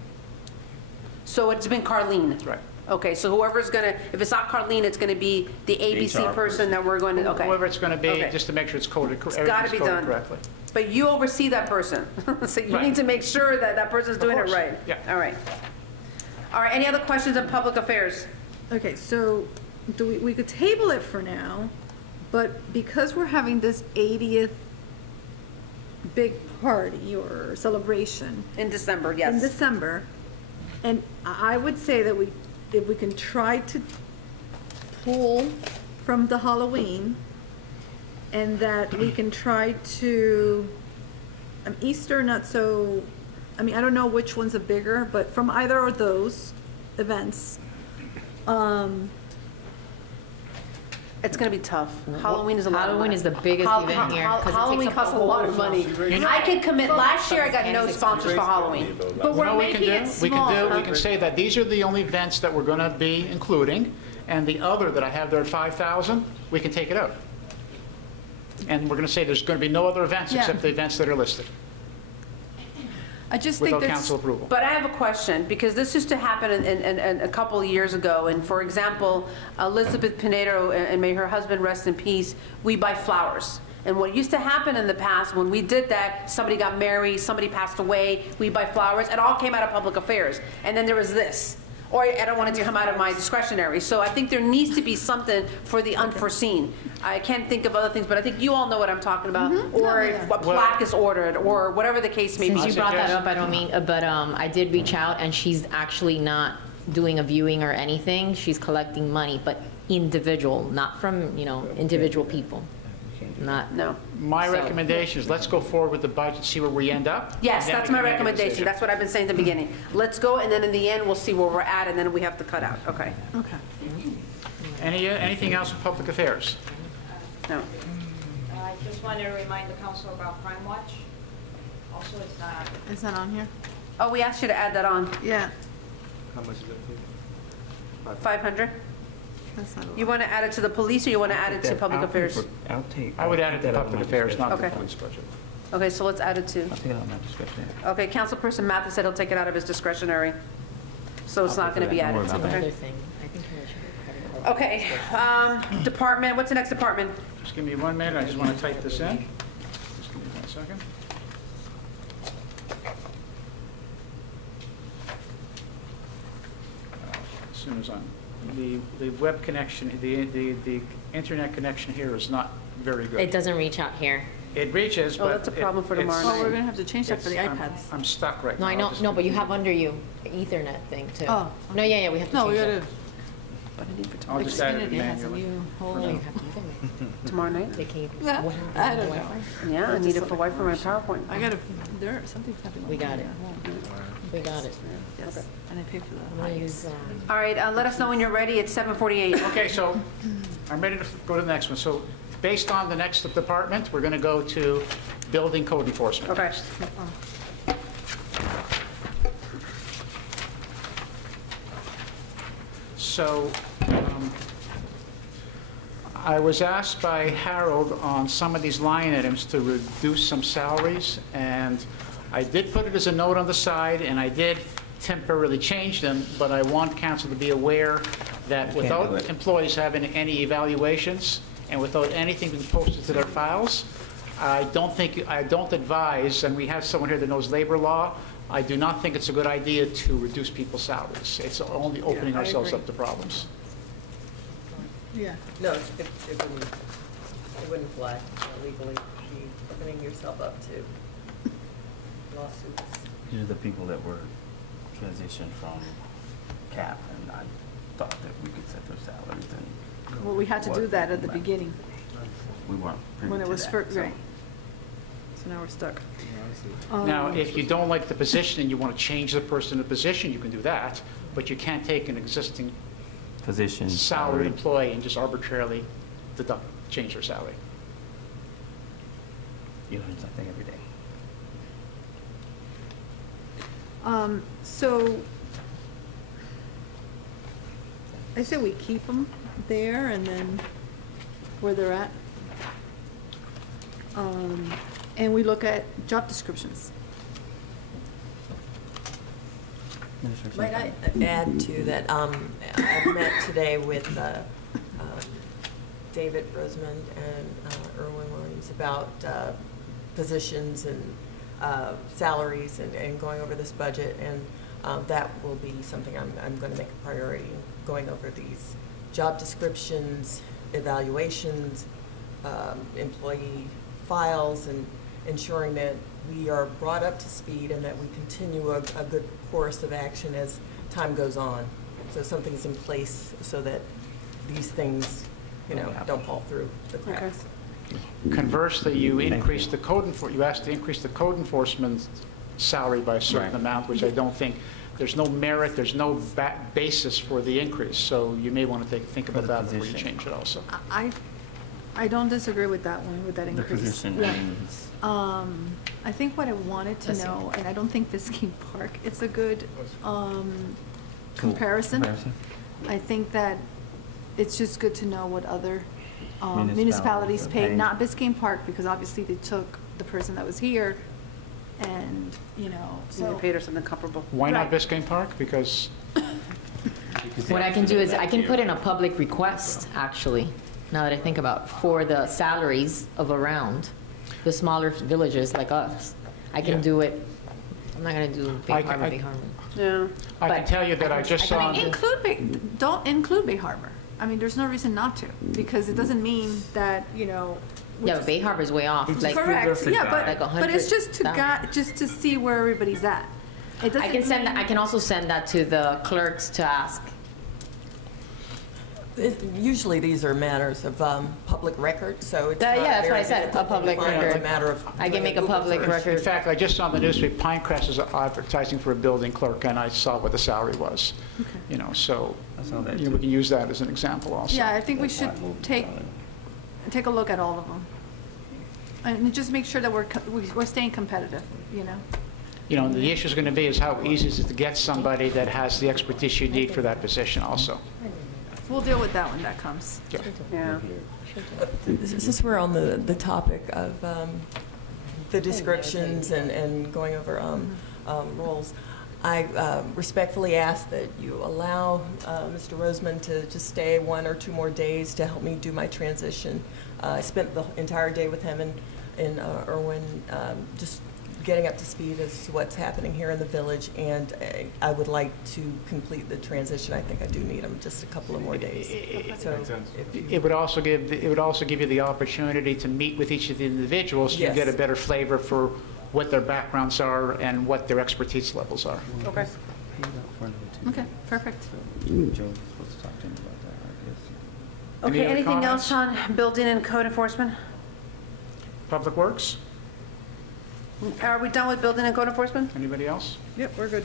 So it's been Carlene. That's right. Okay, so whoever's going to, if it's not Carlene, it's going to be the ABC HR person that we're going to, okay. Whoever it's going to be, Okay. just to make sure it's coded, gotta everything's be coded done. correctly. But you oversee that person. So you Right. need to make sure that that person's doing it course, right. yeah. All right. All right, any other questions on public affairs? Okay, so we could table it for now, but because we're having this 80th big party or celebration In December, in yes. December, and I would say that if we can try to pull from the Halloween, and that we can try to, Easter, not so, I don't know which one's a bigger, but from either of those events, It's going to be tough. Halloween is a lot of Halloween money. is the biggest event here, 'cause it takes Halloween up costs a the lot whole of money. I can commit, last year I got no sponsors for Halloween. but You we're know what we can making do? it small. We can say that these are the only events that we're going to be including, and the other that I have there at 5,000, we can take it out. And we're going to say there's going to be no other events Yeah. except the events that are listed, I just think without there's, council approval. But I have a question, because this used to happen in a couple of years ago, and for example, Elizabeth Pinedo, and may her husband rest in peace, we buy flowers. And what used to happen in the past, when we did that, somebody got married, somebody passed away, we buy flowers, it all came out of public affairs. And then there was this. Or I don't want it to come out of my discretionary. So I think there needs to be something for the unforeseen. I can't think of other things, but I think you all know what I'm talking about. Or if a plaque is ordered, or whatever the case may be. Since you brought that suggest- up, I don't mean, but I did reach out, and she's actually not doing a viewing or anything. She's collecting money, but individual, not from, individual people. Not, No. My So- recommendation is let's go forward with the budget, see where we end up. Yes, and then that's we my can make a recommendation. decision. That's what I've been saying at the beginning. Let's go, and then in the end, we'll see where we're at, and then we have to cut out. Okay. Anything else with public affairs? No. I just want to remind the council about Crime Watch. Also, it's not, is that on here? Oh, we asked you to add that on. Yeah, How much is that? 500? that's not a lot. You want to add it to the police, or you want to add it to public affairs? I'll take. I would add it to that out of public my affairs, not the Okay. police budget. Okay, so let's add it to, I'll take it out of my discretionary. okay, Councilperson Mathis said he'll take it out of his discretionary, so it's not going to be Don't worry added to, about that. okay? another thing. I think I should Okay, department, what's the next department? Just give me 1 minute, I just want to type this in. Just give me 1 second. As soon as the web connection, the internet connection here is not very It good. doesn't reach out here. It reaches, Oh, but. that's a problem for tomorrow it's- Oh, we're gonna have to change that for the it's- iPads. I'm stuck right now. No, I I'll know, just- no, but you have under you Ethernet thing too. Oh. No, yeah, we have to No, change we that. gotta, I'll just add it Xfinity has a manually. new whole. No, you have to Ethernet. Tomorrow night? They can't. Yeah, what happened I to don't the know. Wi-Fi? Yeah, I need it for Wi-Fi for my PowerPoint. I gotta, something's happening. We got it. We got it. Yes, and I paid for I'm that. gonna use, All right, let us know when you're ready, it's 7:48. Okay, so I'm ready to go to the next one. So based on the next department, we're going to go to building code enforcement. Okay. So I was asked by Harold on some of these line items to reduce some salaries, and I did put it as a note on the side, and I did temporarily change them, but I want council to be aware that do without it. employees having any evaluations and without anything being posted to their files, I don't advise, and we have someone here that knows labor law, I do not think it's a good idea to reduce people's salaries. It's only opening I ourselves agree. up to problems. Yeah. No, it wouldn't fly legally. Be opening yourself up to lawsuits. These are the people that were transitioned from CAP, and I thought that we could set their salaries and. Well, we had to do what- that at the beginning, We weren't privy when it to was that, first, so- right. So now we're stuck. Now, if you don't like the position and you want to change the person in the position, you can do that, but you can't take an existing position. salaried employee and just arbitrarily change their salary. You learn something every day. So I say we keep them there and then where they're at. And we look at job descriptions. Might I add to that, I've met today with David Rosemond and Erwin Williams about positions and salaries and going over this budget, and that will be something I'm going to make a priority, going over these job descriptions, evaluations, employee files, and ensuring that we are brought up to speed and that we continue a good course of action as time goes on. So something's in place so that these things, don't fall through the cracks. Conversely, you increase the you asked to increase the code enforcement's salary by a certain Right. amount, which I don't think, there's no merit, there's no basis for the increase. So you may want to think about the that before you position. change it also. I don't disagree with that one, with that The increase. position Yeah. means. I think what I wanted to know, and I don't think Biscayne Park, it's a good comparison. I think that it's just good to know what other municipalities Municipalities are pay, paying. not Biscayne Park, because obviously they took the person that was here and, So they paid her something comparable. Why not Right. Biscayne Park? Because What I can do is I can put in a public request, actually, now that I think about, for the salaries of around the smaller villages like us. I can Yeah. do it, I'm not gonna do I Bay can- Harbor, Bay Harbor. Yeah. I can But tell you that I just saw, don't include Bay Harbor. I mean, there's no reason not to, because it doesn't mean that, Yeah, but Bay Harbor's way off, like. Correct, yeah, Like but it's just to 100,000. just to see where everybody's at. It I can doesn't send, mean- I can also send that to the clerks to ask. Usually these are matters of public record, so it's not Yeah, that's what I very said, a difficult to public find. It's a record. matter of. I can doing make a Google public search. in record. fact, I just saw in the newspaper, Pinecrest is advertising for a building clerk, and I saw what the salary was. So, I saw that we too. can use that as an example also. Yeah, I think we should Why move take salary? a look at all of them. And just make sure that we're staying competitive, The issue is going to be is how easy is it to get somebody that has the expertise you need for that position also. We'll deal with that when that comes. Yeah. Since we're on the topic of the descriptions and going over roles, I respectfully ask that you allow Mr. Rosemond to just stay 1 or 2 more days to help me do my transition. I spent the entire day with him and Erwin, just getting up to speed as to what's happening here in the village, and I would like to complete the transition. I think I do need him just a couple of more days. So if you- It would also give you the opportunity to meet with each of the individuals, so you Yes. get a better flavor for what their backgrounds are and what their expertise levels are. Okay. Okay, perfect. Joe was supposed to talk to him about that, I guess. Any Okay, other anything else comments? on building and code enforcement? Public Works? Are we done with building and code enforcement? Anybody else? Yep, we're good.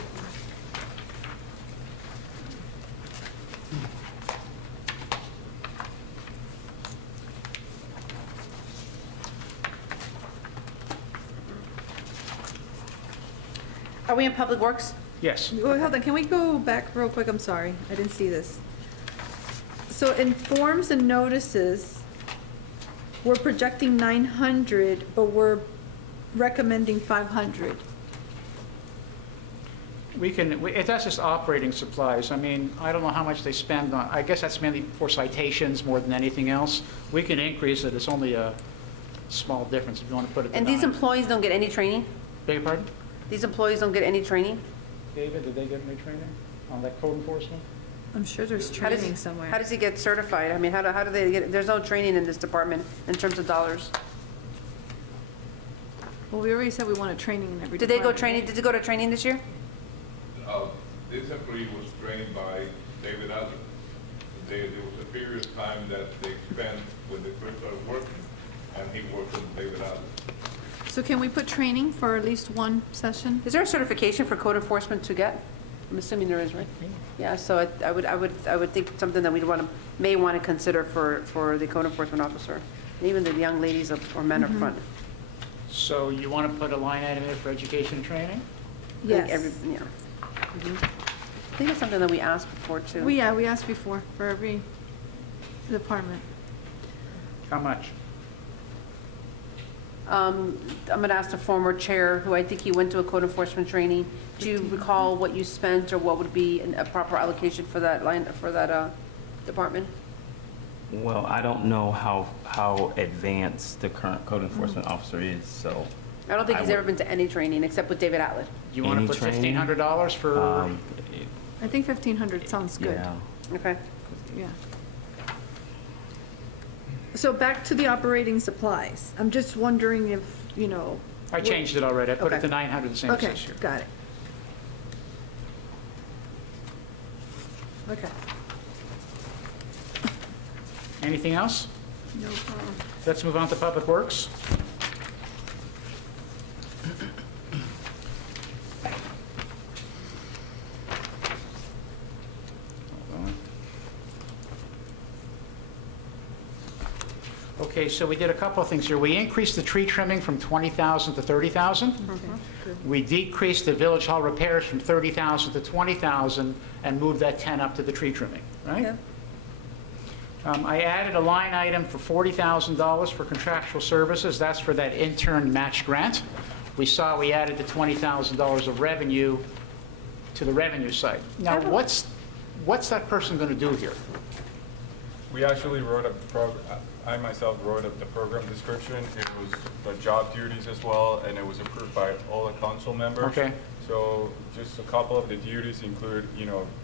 Are we in public works? Yes. Wait, hold on, can we go back real quick? I'm sorry, I didn't see this. So in forms and notices, we're projecting 900, but we're recommending 500. That's just operating supplies. I mean, I don't know how much they spend on, I guess that's mainly for citations more than anything else. We can increase it, it's only a small difference if you want to put it to And these 9. employees don't get any training? Beg your pardon? These employees don't get any training? David, did they get any training on that code enforcement? I'm sure there's How does- training somewhere. How does he get certified? I mean, how do they get, there's no training in this department in terms of dollars. Well, we already said we wanted training in every Did they go department. training, did they go to training this year? This employee was trained by David Adler. There was a period of time that they spent when they first started working, and he worked with David Adler. So can we put training for at least one session? Is there a certification for code enforcement to get? I'm assuming there is, right? Yeah, so I would think something that we'd may want to consider for the code enforcement officer, and even the young ladies or men up front. So you want to put a line item in for education and training? I think Yes. Yeah. I think it's something that we asked before, too. We asked before for every department. How much? I'm going to ask the former chair, who I think he went to a code enforcement training. Do you recall what you spent or what would be a proper allocation for that line, for that department? Well, I don't know how advanced the current code enforcement officer is, so. I don't think I he's would- ever been to any training except with David Atlet. You want to Any put training? $1,500 for, I think 1,500 sounds good. Yeah. Okay. Yeah. So back to the operating supplies. I'm just wondering if, I changed it already. I put it Okay. to 900, the same as Okay, this year. got it. Okay. Anything else? No problem. Let's move on to Public Works. Hold on. Okay, so we did a couple of things here. We increased the tree trimming from 20,000 to 30,000. We decreased the village hall repairs from 30,000 to 20,000 and moved that 10 up to the tree trimming, right? Yeah. I added a line item for $40,000 for contractual services. That's for that intern match grant. We saw we added the $20,000 of revenue to the revenue side. Now, what's that person going to do here? We actually wrote I myself wrote up the program description. It was the job duties as well, and it was approved by all the council members. Okay. So just a couple of the duties include,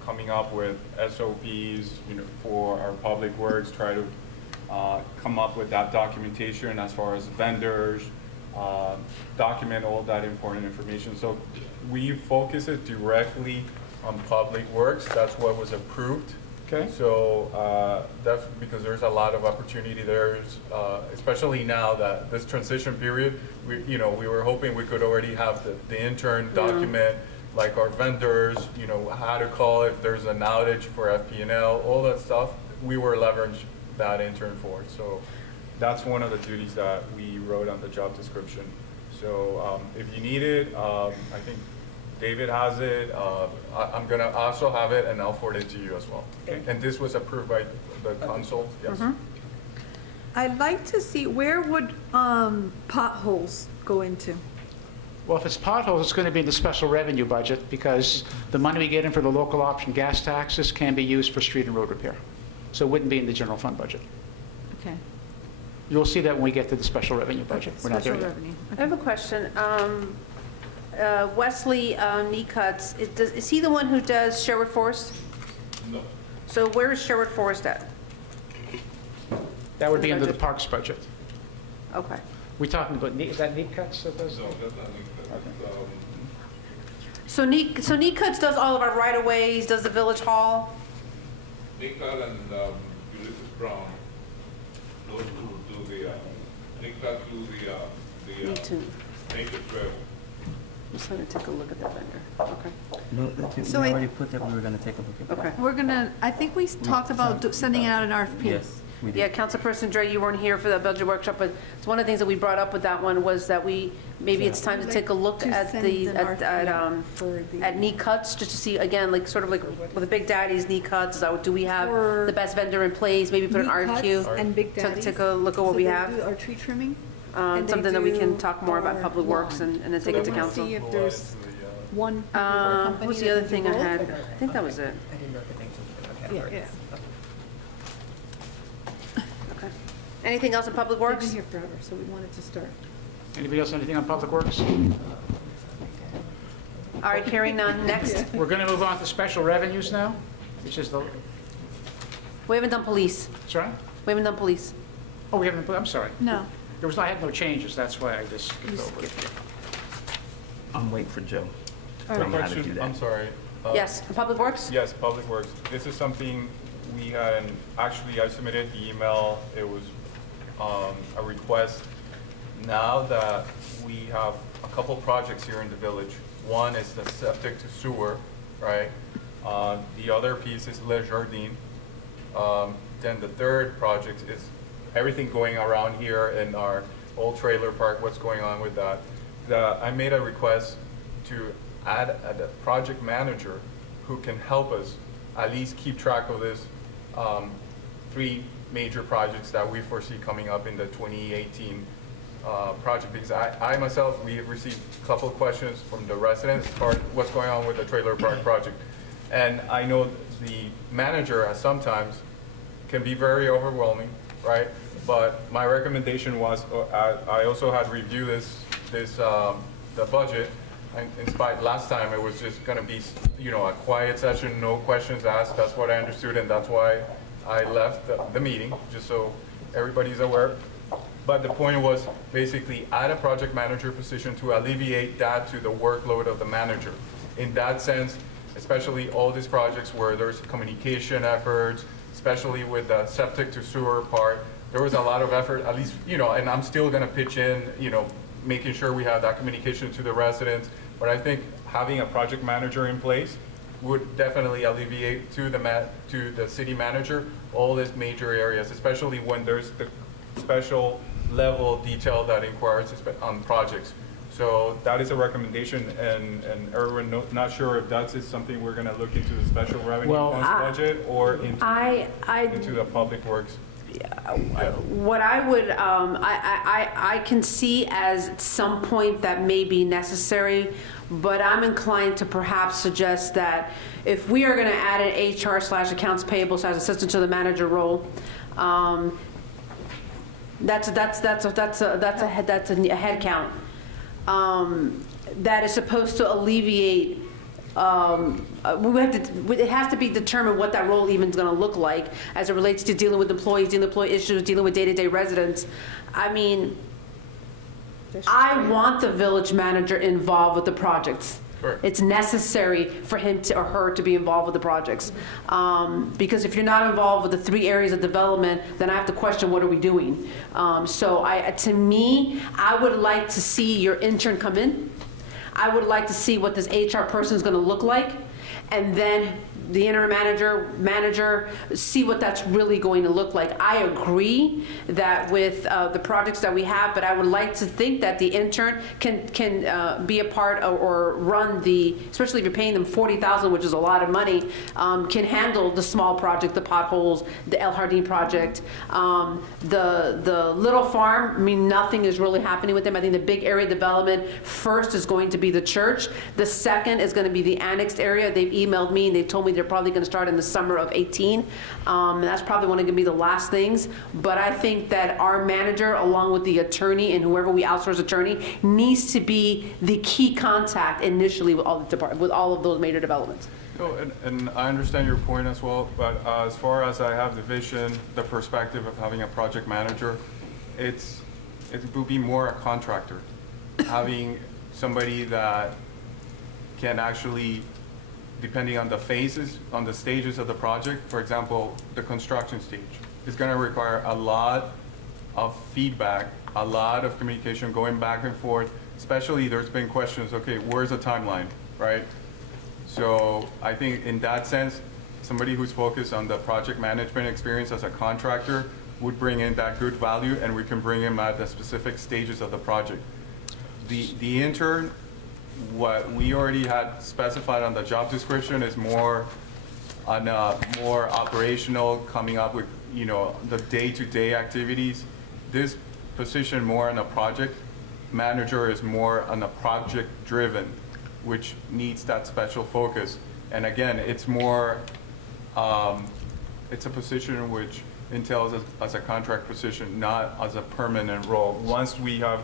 coming up with SOPs, for our public works, try to come up with that documentation as far as vendors, document all that important information. So we focus it directly on public works. That's what was approved. Okay. So that's because there's a lot of opportunity there, especially now that this transition period, we were hoping we could already have the intern document, like our vendors, how to call if there's an outage for FP&L, all that stuff. We were leveraging that intern for. So that's one of the duties that we wrote on the job description. So if you need it, I think David has it. I'm going to also have it, and I'll forward it to you as well. Okay. And this was approved by the council, yes. I'd like to see, where would potholes go into? Well, if it's potholes, it's going to be in the special revenue budget because the money we get in for the local option gas taxes can be used for street and road repair. So it wouldn't be in the general fund budget. Okay. You'll see that when we get to the special revenue budget. We're not there Special yet. revenue. I have a question. Wesley Necuts, is he the one who does Sherwood Forest? No. So where is Sherwood Forest at? That would be under the parks budget. Okay. We talking about, is that neat cuts that does? No, that's not me. So Necuts does all of our right-of-ways, does the village hall? Nickal and Ulysses Brown, those two do the, Nickal do the Me too. nature trail. Just let me take a look at that vendor. Okay. No, we So I- already put that we were going to take a look at that. Okay. I think we talked about sending out an RFP. Yes, we did. Yeah, Councilperson Dre, you weren't here for the budget workshop, but it's one of the things that we brought up with that one was that maybe it's time to take a look To at send the, an at RFP for the- at knee cuts, just to see, again, like, sort of like with the Big Daddy's knee cuts, is that, do we have For the best vendor in place, maybe put an Knee cuts RFQ? and Big to Daddies. take a look at what So we they have. do our tree trimming. and they Something that we can do talk more about our Public Works lawn. and then So take we it to wanna council. See if there's one maybe for a company What's the that other can thing do I both. had? I think that was it. I didn't know the things were Yeah, categories. yeah. Okay. Anything else in Public They've Works? been here forever, so we wanted to start. Anybody else, anything on Public Works? All right, hearing none. Next. We're going to move on to special revenues now, which is the, We haven't done police. sorry? We haven't done police. Oh, we haven't, I'm sorry. No. I had no changes, that's why I just skipped over it. I'm waiting for Joe. All Tell right. me how to do Question, that. I'm sorry. Yes, in Public Works? Yes, Public Works. This is something we had, actually, I submitted the email. It was a request. Now that we have a couple projects here in the village, one is the septic to sewer, right? The other piece is Le Jardin. Then the third project is everything going around here in our old trailer park, what's going on with that. I made a request to add a project manager who can help us at least keep track of this 3 major projects that we foresee coming up in the 2018 project. Because I myself, we have received a couple of questions from the residents as far as what's going on with the trailer park project. And I know the manager sometimes can be very overwhelming, right? But my recommendation was, I also had reviewed the budget, and in spite last time it was just gonna be, a quiet session, no questions asked. That's what I understood, and that's why I left the meeting, just so everybody's aware. But the point was basically add a project manager position to alleviate that to the workload of the manager. In that sense, especially all these projects where there's communication efforts, especially with the septic to sewer part, there was a lot of effort, at least, and I'm still gonna pitch in, making sure we have that communication to the residents. But I think having a project manager in place would definitely alleviate to the city manager all these major areas, especially when there's the special level of detail that inquires on projects. So that is a recommendation, and Erwin, not sure if that is something we're gonna look into the special revenue funds budget or into the public works. What I would, I can see as at some point that may be necessary, but I'm inclined to perhaps suggest that if we are going to add an HR/accounts payable / assistant to the manager role, that's a head count that is supposed to alleviate. It has to be determined what that role even is going to look like as it relates to dealing with employees, dealing with employee issues, dealing with day-to-day residents. I mean, I want the village manager involved with the projects. Sure. It's necessary for him or her to be involved with the projects. Because if you're not involved with the 3 areas of development, then I have to question what are we doing. To me, I would like to see your intern come in. I would like to see what this HR person is going to look like, and then the interim manager, see what that's really going to look like. I agree that with the projects that we have, but I would like to think that the intern can be a part or run especially if you're paying them $40,000, which is a lot of money, can handle the small project, the potholes, the El Jardín project. The little farm, I mean, nothing is really happening with them. I think the big area development first is going to be the church. The second is going to be the annexed area. They've emailed me and they've told me they're probably going to start in the summer of 18. That's probably going to be the last things. But I think that our manager, along with the attorney and whoever we outsource attorney, needs to be the key contact initially with all of those major developments. And I understand your point as well, but as far as I have the vision, the perspective of having a project manager, it will be more a contractor. Having somebody that can actually, depending on the phases, on the stages of the project, for example, the construction stage, is going to require a lot of feedback, a lot of communication going back and forth, especially there's been questions, okay, where's the timeline, right? So I think in that sense, somebody who's focused on the project management experience as a contractor would bring in that good value, and we can bring him at the specific stages of the project. The intern, what we already had specified on the job description is more on more operational, coming up with, the day-to-day activities. This position more on a project manager is more on a project driven, which needs that special focus. And again, it's more, it's a position which entails as a contract position, not as a permanent role. Once we have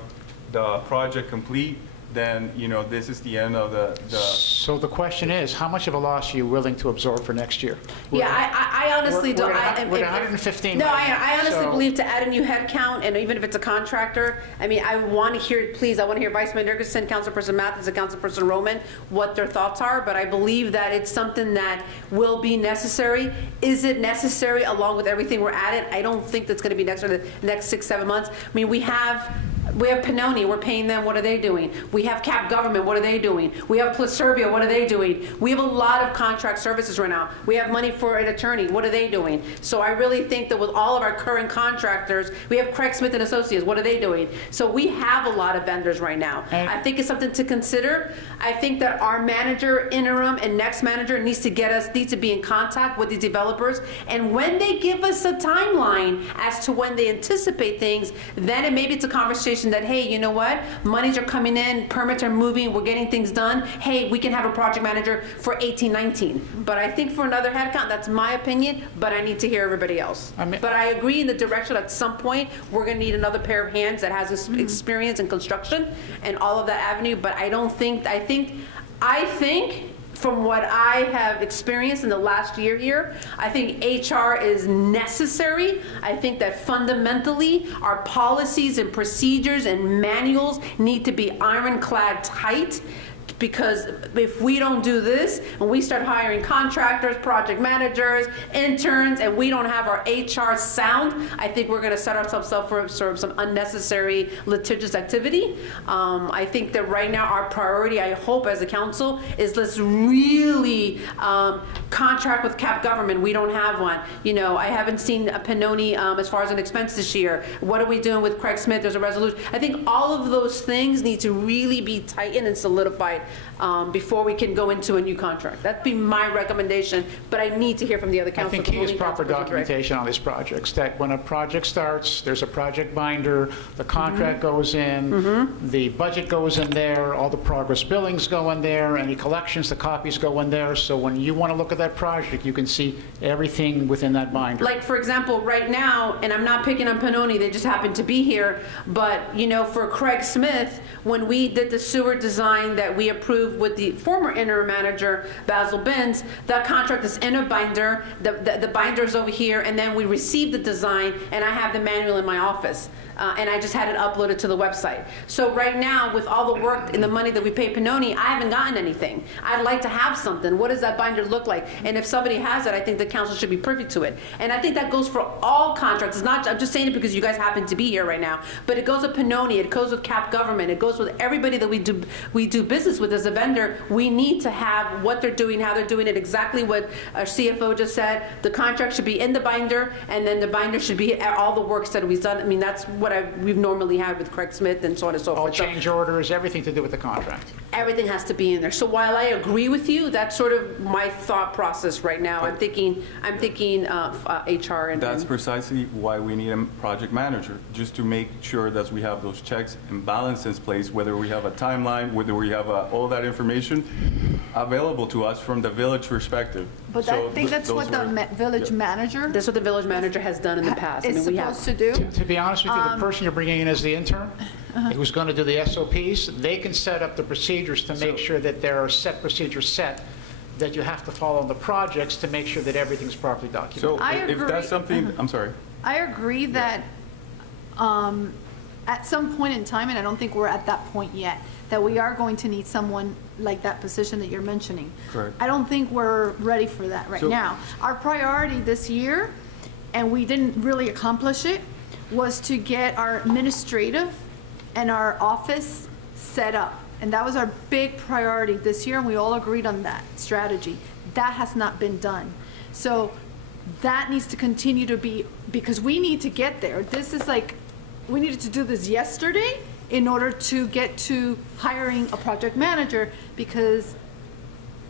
the project complete, then, this is the end of the. So the question is, how much of a loss are you willing to absorb for next year? Yeah, I honestly don't. We're at 115. No, right now, I honestly so- believe to add a new head count, and even if it's a contractor, I mean, I want to hear, I want to hear Vice Mayor Nickerson, Councilperson Mathis, and Councilperson Roman, what their thoughts are, but I believe that it's something that will be necessary. Is it necessary along with everything we're at it? I don't think that's going to be necessary the next 6-7 months. I mean, we have We have Pannoni, we're paying them, what are they doing? We have Cap Government, what are they doing? We have Pluserbia, what are they doing? We have a lot of contract services right now. We have money for an attorney, what are they doing? So I really think that with all of our current contractors, we have Craig Smith and Associates, what are they doing? So we have a lot of vendors right now. I think it's something to consider. I think that our manager, interim, and next manager needs to be in contact with the developers, and when they give us a timeline as to when they anticipate things, then maybe it's a conversation that, hey, you know what, monies are coming in, permits are moving, we're getting things done, hey, we can have a project manager for 18-19. But I think for another headcount, that's my opinion, but I need to hear everybody else. But I agree in the direction at some point, we're gonna need another pair of hands that has experience in construction and all of that avenue, but I think from what I have experienced in the last year here, I think HR is necessary. I think that fundamentally our policies and procedures and manuals need to be ironclad tight, because if we don't do this and we start hiring contractors, project managers, interns, and we don't have our HR sound, I think we're gonna set ourselves up for sort of some unnecessary litigious activity. I think that right now our priority, I hope as a council, is let's really contract with Cap Government. We don't have one. You know, I haven't seen a Pannoni as far as an expense this year. What are we doing with Craig Smith? There's a resolution. I think all of those things need to really be tightened and solidified before we can go into a new contract. That'd be my recommendation, but I need to hear from the other I council. think key is proper documentation on these projects, that when a project starts, there's a project binder, the contract goes in, the budget goes in there, all the progress billings go in there, any collections, the copies go in there, so when you want to look at that project, you can see everything within that binder. Like, for example, right now, and I'm not picking on Pannoni, they just happen to be here, but, you know, for Craig Smith, when we did the sewer design that we approved with the former interim manager, Basil Benz, that contract is in a binder, the binder's over here, and then we received the design, and I have the manual in my office. And I just had it uploaded to the website. So right now, with all the work and the money that we pay Pannoni, I haven't gotten anything. I'd like to have something. What does that binder look like? And if somebody has it, I think the council should be privy to it. And I think that goes for all contracts. It's not, I'm just saying it because you guys happen to be here right now, but it goes with Pannoni, it goes with Cap Government, it goes with everybody that we do business with as a vendor. We need to have what they're doing, how they're doing it, exactly what our CFO just said. The contract should be in the binder, and then the binder should be all the works that we've done. I mean, that's what we've normally had with Craig Smith and so on and so All forth. change orders, everything to do with the contract. Everything has to be in there. So while I agree with you, that's sort of my thought process right now. I'm thinking HR and. That's precisely why we need a project manager, just to make sure that we have those checks and balances in place, whether we have a timeline, whether we have all that information available to us from the village perspective. But I think that's what the village manager That's what the village manager has done in the past. I is mean, we have. supposed to do. To be honest with you, the person you're bringing in as the intern, who's going to do the SOPs, they can set up the procedures to make sure that there are set procedures set that you have to follow on the projects to make sure that everything's properly documented. So I if agree. that's something, I'm sorry. I agree that at some point in time, and I don't think we're at that point yet, that we are going to need someone like that position that you're mentioning. Correct. I don't think we're ready for that right So- now. Our priority this year, and we didn't really accomplish it, was to get our administrative and our office set up. And that was our big priority this year, and we all agreed on that strategy. That has not been done. So that needs to continue to be, because we need to get there. This is like, we needed to do this yesterday in order to get to hiring a project manager, because,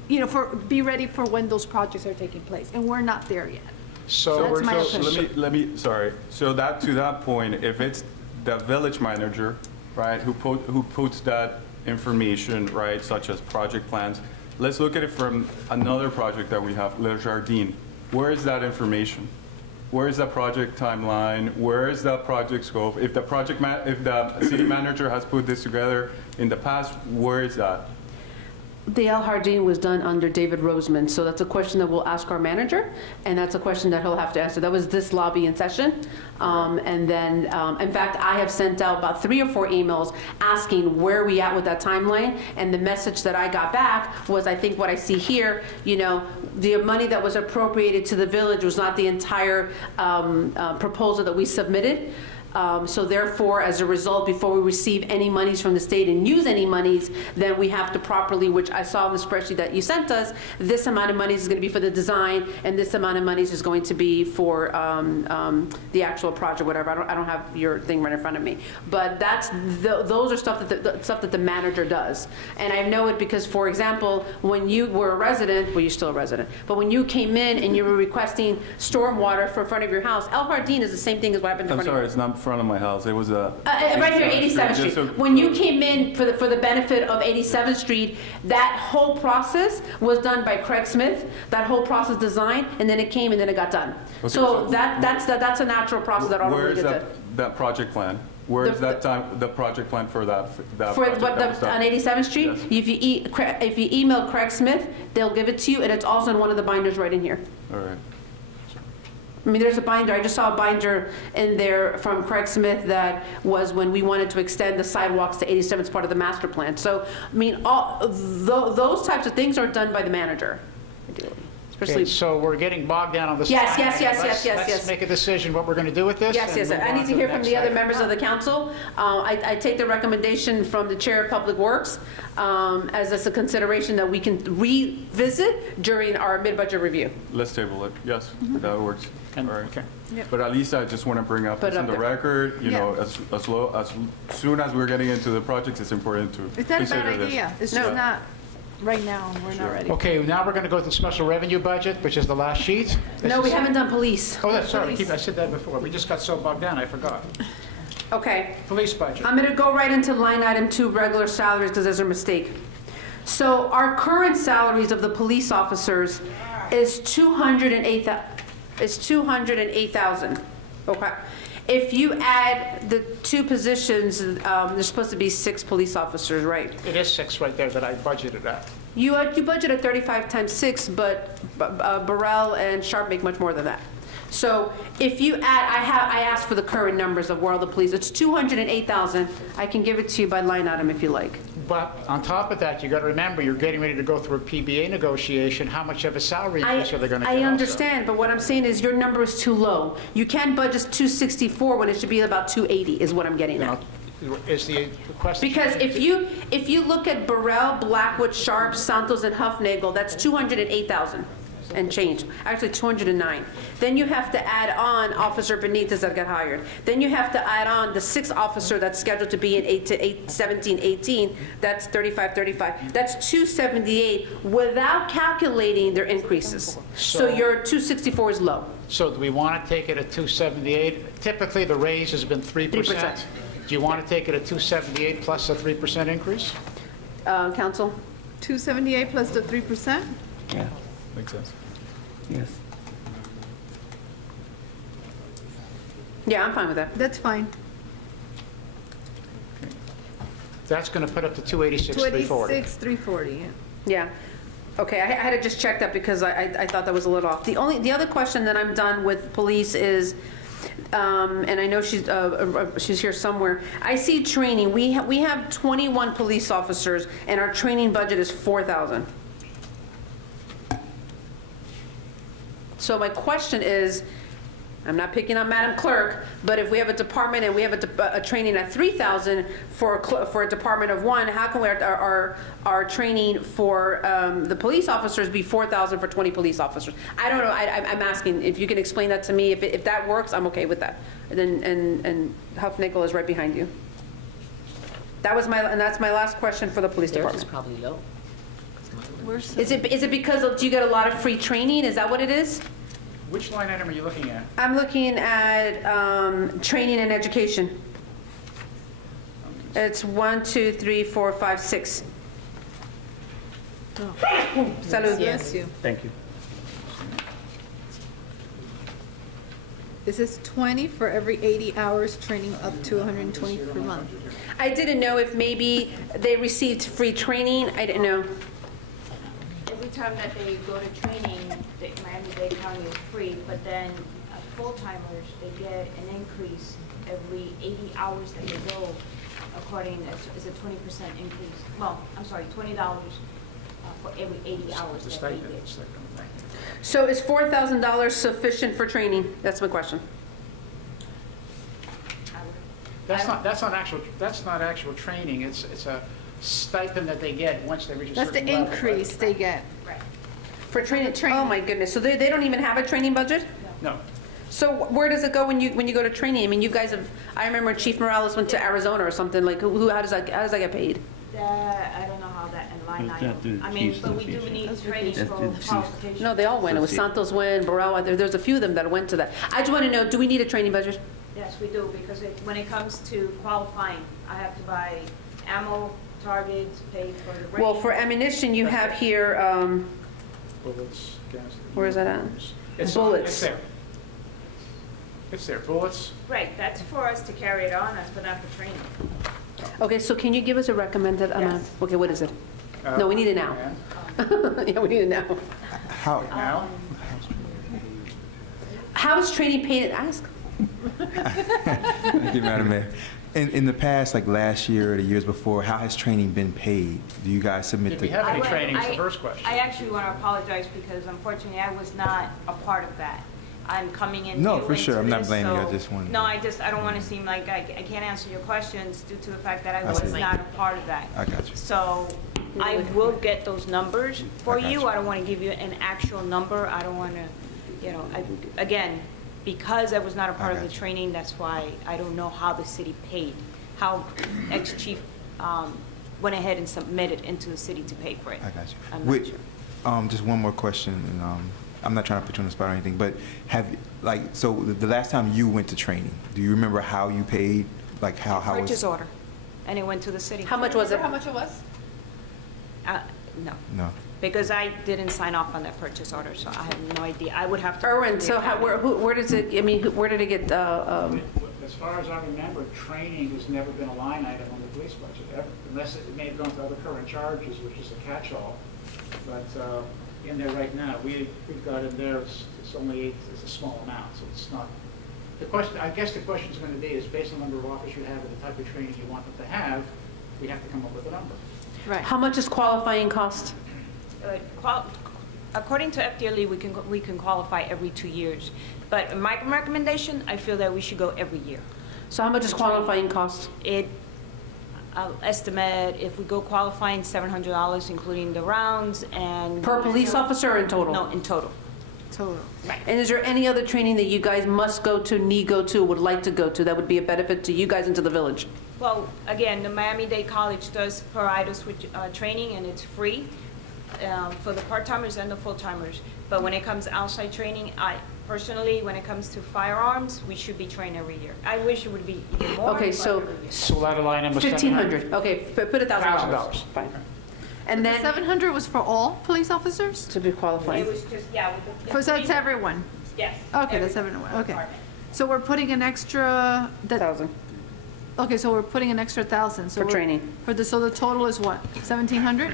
you know, be ready for when those projects are taking place, and we're not there yet. So That's my So opinion. let me, sorry. So to that point, if it's the village manager, right, who puts that information, right, such as project plans, let's look at it from another project that we have, Le Jardin. Where is that information? Where is the project timeline? Where is the project scope? If the city manager has put this together in the past, where is that? The El Jardín was done under David Roseman, so that's a question that we'll ask our manager, and that's a question that he'll have to answer. That was this lobby in session. And then, in fact, I have sent out about 3 or 4 emails asking where we at with that timeline, and the message that I got back was, I think what I see here, you know, the money that was appropriated to the village was not the entire proposal that we submitted. So therefore, as a result, before we receive any monies from the state and use any monies, then we have to properly, which I saw in the spreadsheet that you sent us, this amount of monies is going to be for the design, and this amount of monies is going to be for the actual project, whatever. I don't have your thing right in front of me. But those are stuff that the manager does. And I know it because, for example, when you were a resident, well, you're still a resident, but when you came in and you were requesting stormwater for front of your house, El Jardín is the same thing as what happened in I'm front of sorry, your it's not in front of my house. It was a. right here, 87th Just Street. so- When you came in for the benefit of 87th Street, that whole process was done by Craig Smith, that whole process designed, and then it came and then it got done. Okay, So so- that's a natural process that Where already is gets done. that project plan? Where is the project plan for that For project what, that was done? on 87th Street, Yes. if you email Craig Smith, they'll give it to you, and it's also in one of the binders right in here. All right. I mean, there's a binder, I just saw a binder in there from Craig Smith that was when we wanted to extend the sidewalks to 87th part of the master plan. So, I mean, those types of things are done by the manager, ideally, Okay, especially. so we're getting bogged down on this. Yes, time. yes, yes. Let's make a decision what we're going to do with this. Yes, and yes, move I on need to the hear from next the other item. members of the council. I take the recommendation from the Chair of Public Works as a consideration that we can revisit during our mid-budget review. Let's table it. Yes, that works. And- All right. okay. But at least I just want to bring up Put this it on up the there. record, you know, as soon as we're getting into the projects, it's important to It's not a consider bad this. idea. It's No. just not, right now, we're not ready. Okay, now we're going to go to the special revenue budget, which is the last sheet. No, we haven't done police. Oh, that's sorry, I said that before. We just got so bogged down, I forgot. Okay. Police budget. I'm going to go right into line item 2, regular salaries, because there's a mistake. So our current salaries of the police officers is $208,000. Okay. If you add the 2 positions, there's supposed to be 6 police officers, right? It is 6 right there that I budgeted at. You budgeted 35 times 6, but Burrell and Sharp make much more than that. So if you add, I asked for the current numbers of where all the police, it's 208,000. I can give it to you by line item if you like. But on top of that, you got to remember, you're getting ready to go through a PBA negotiation. How much of a salary increase are they going to get? I also? understand, but what I'm saying is your number is too low. You can't budget 264 when it should be about 280 is what I'm getting You at. know, is the question. Because if you look at Burrell, Blackwood, Sharp, Santos, and Huffnagel, that's 208,000 and change. Actually, 209. Then you have to add on Officer Benitez that got hired. Then you have to add on the 6th officer that's scheduled to be in 17-18. That's 35. That's 278 without calculating their increases. So your 264 is low. So do we want to take it at 278? Typically, the raise has been 3%. 3%. Do you want to take it at 278 plus a 3% increase? Council? 278 plus the 3%? Yeah, Makes sense. yes. Yeah, I'm fine with that. That's fine. That's going to put up to 286, 340. 286, 340, yeah. Yeah. Okay, I had to just check that because I thought that was a little off. The other question that I'm done with police is, and I know she's here somewhere. I see training. We have 21 police officers, and our training budget is 4,000. So my question is, I'm not picking on Madam Clerk, but if we have a department and we have a training at 3,000 for a department of 1, how can our training for the police officers be 4,000 for 20 police officers? I don't know. I'm asking if you can explain that to me. If that works, I'm okay with that. And Huffnagel is right behind you. That's my last question for the police Theirs is department. probably low. Is it because do you get a lot of free training? Is that what it is? Which line item are you looking at? I'm looking at training and education. It's 1, 2, 3, 4, 5, 6. Salud. Bless you. Thank you. This is 20 for every 80 hours, training up to 120 per month. I didn't know if maybe they received free training. I didn't know. Every time that they go to training, Miami-Dade County is free, but then full-timers, they get an increase every 80 hours that they go, according, it's a 20% increase. Well, I'm sorry, $20 for every 80 hours The that they stipend. get. So is $4,000 sufficient for training? That's my question. I would That's not actual training. It's a stipend that they get once they reach a That's certain the level. increase they get. Right. For training? Oh, my goodness. So they don't even have a training budget? No. So where does it go when you go to training? I mean, you guys have, I remember Chief Morales went to Arizona or something, like, how does that get paid? I don't know how that in line It's not through item. the I mean, Chiefs but we do Association. need trainings That's for through the Chiefs. qualifications. No, they all went. It was Santos went, Burrell, there's a few of them that went to that. I just want to know, do we need a training budget? Yes, we do, because when it comes to qualifying, I have to buy ammo, targets, pay for the range. Well, for ammunition, you have here, Bullets, gas. where is that at? It's Bullets. there. It's there. Bullets. Right, that's for us to carry it on, but not for training. Okay, so can you give us a recommended amount? Yes. Okay, what is it? No, we need it now. And Yeah, we need it now. How, now, How is training paid? Ask. thank you, Madam Mayor. In the past, like last year or the years before, how has training been paid? Do you guys submit did we the? have any I- training is the I- first question. I actually want to apologize because unfortunately I was not a part of that. I'm coming in. No, new for sure. into I'm not this, blaming you. I so- just wanted- No, I don't want to seem like I can't answer your questions due to the fact that I I was see. not a part of that. I got you. So I will get those numbers for I got you. you. I don't want to give you an actual number. I don't want to, again, because I was not a part of got the you. training, that's why I don't know how the city paid, how ex-chief went ahead and submitted into the city to pay for it. I got you. I'm not Wait, sure. just one more question, and I'm not trying to put you on the spot or anything, but so the last time you went to training, do you remember how you paid? Like how was? Purchase order, and it went to the city. How much was it? How much it was? No, No. because I didn't sign off on that purchase order, so I have no idea. I would have to. Erwin, so where does it, I mean, where did it get, As far as I remember, training has never been a line item on the police budget, ever, unless it may have gone to other current charges, which is a catch-all. But in there right now, we've got in there, it's a small amount, so it's not. The question, I guess the question is going to be, is based on the number of officers you have and the type of training you want them to have, we have to come up with a number. Right. how much does qualifying cost? According to FDLE, we can qualify every 2 years. But my recommendation, I feel that we should go every year. So how much does qualifying cost? I'll estimate if we go qualifying $700, including the rounds and. Per police officer or in total? No, in total. Total. And is there any other training that you guys must go to, need go to, would like to go to, that would be a benefit to you guys and to the village? Well, again, the Miami-Dade College does provide us with training, and it's free for the part-timers and the full-timers. But when it comes to outside training, personally, when it comes to firearms, we should be trained every year. I wish it would be even more. Okay, but so every year. So that line item was 1,500, okay, put $1,000. Fine. And then, 700 was for all police officers? to be It qualified. was just, yeah. with the- So it's everyone? Yes. Okay, that's everyone, okay. So we're putting an extra, that, 1,000 okay, so we're putting an extra 1,000. So for we're- training. So the total is what, 1,700?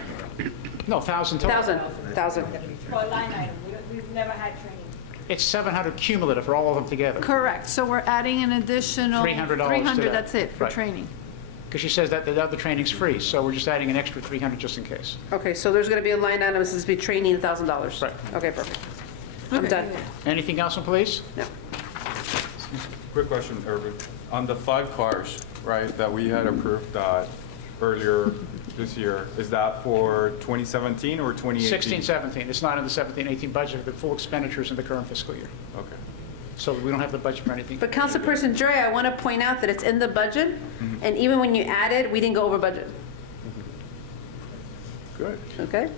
No, 1,000 total. 1,000. For a line item, we've never had training. It's 700 cumulative for all of them together. Correct, so we're adding an additional. $300 to 300, that. that's it, for Right. training. Because she says that the other training's free, so we're just adding an extra 300 just in case. Okay, so there's going to be a line item that says be training $1,000. Right. Okay, perfect. I'm done. Anything else on police? No. Quick question, Irvin. On the 5 cars, right, that we had approved earlier this year, is that for 2017 or 2018? 16, 17. It's not in the 17, 18 budget, the full expenditures in the current fiscal year. Okay. So we don't have the budget for anything. But Councilperson Dre, I want to point out that it's in the budget, and even when you add it, we didn't go over budget, Good. okay?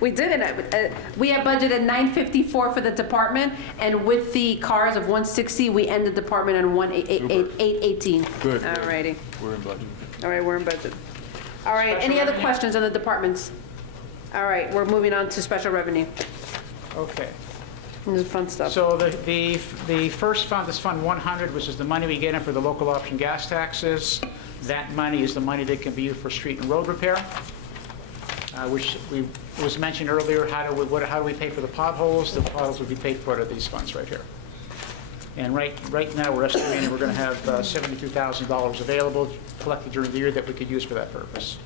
We didn't. We have budgeted $954 for the department, and with the cars of 160, we end the department on 818. Good. All righty. We're in budget. All right, we're in budget. All right, any other questions on the departments? All right, we're moving on to special revenue. Okay. This is fun stuff. So the first fund is Fund 100, which is the money we get in for the local option gas taxes. That money is the money that can be used for street and road repair, which was mentioned earlier. How do we pay for the potholes? The potholes would be paid for out of these funds right here. And right now, we're estimating we're going to have $72,000 available collected during the year that we could use for that purpose.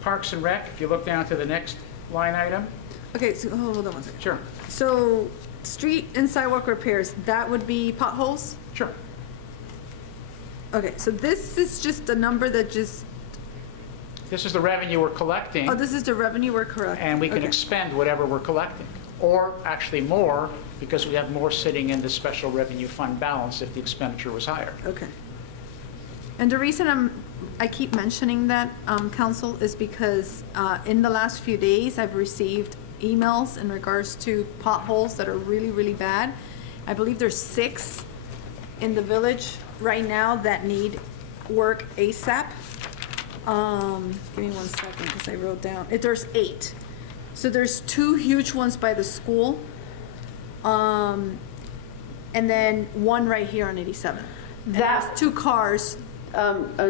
Parks and Rec, if you look down to the next line item, Okay, so, hold on one second. Sure, So, street and sidewalk repairs, that would be potholes? sure. Okay, so this is just a number that just, This is the revenue we're collecting. oh, this is the revenue we're correct? And we can Okay. expend whatever we're collecting, or actually more, because we have more sitting in the special revenue fund balance if the expenditure was higher. Okay. And the reason I keep mentioning that, council, is because in the last few days, I've received emails in regards to potholes that are really, really bad. I believe there's 6 in the village right now that need work ASAP. Give me 1 second, because I wrote down, there's 8. So there's 2 huge ones by the school, and then 1 right here on 87. And That- there's 2 cars.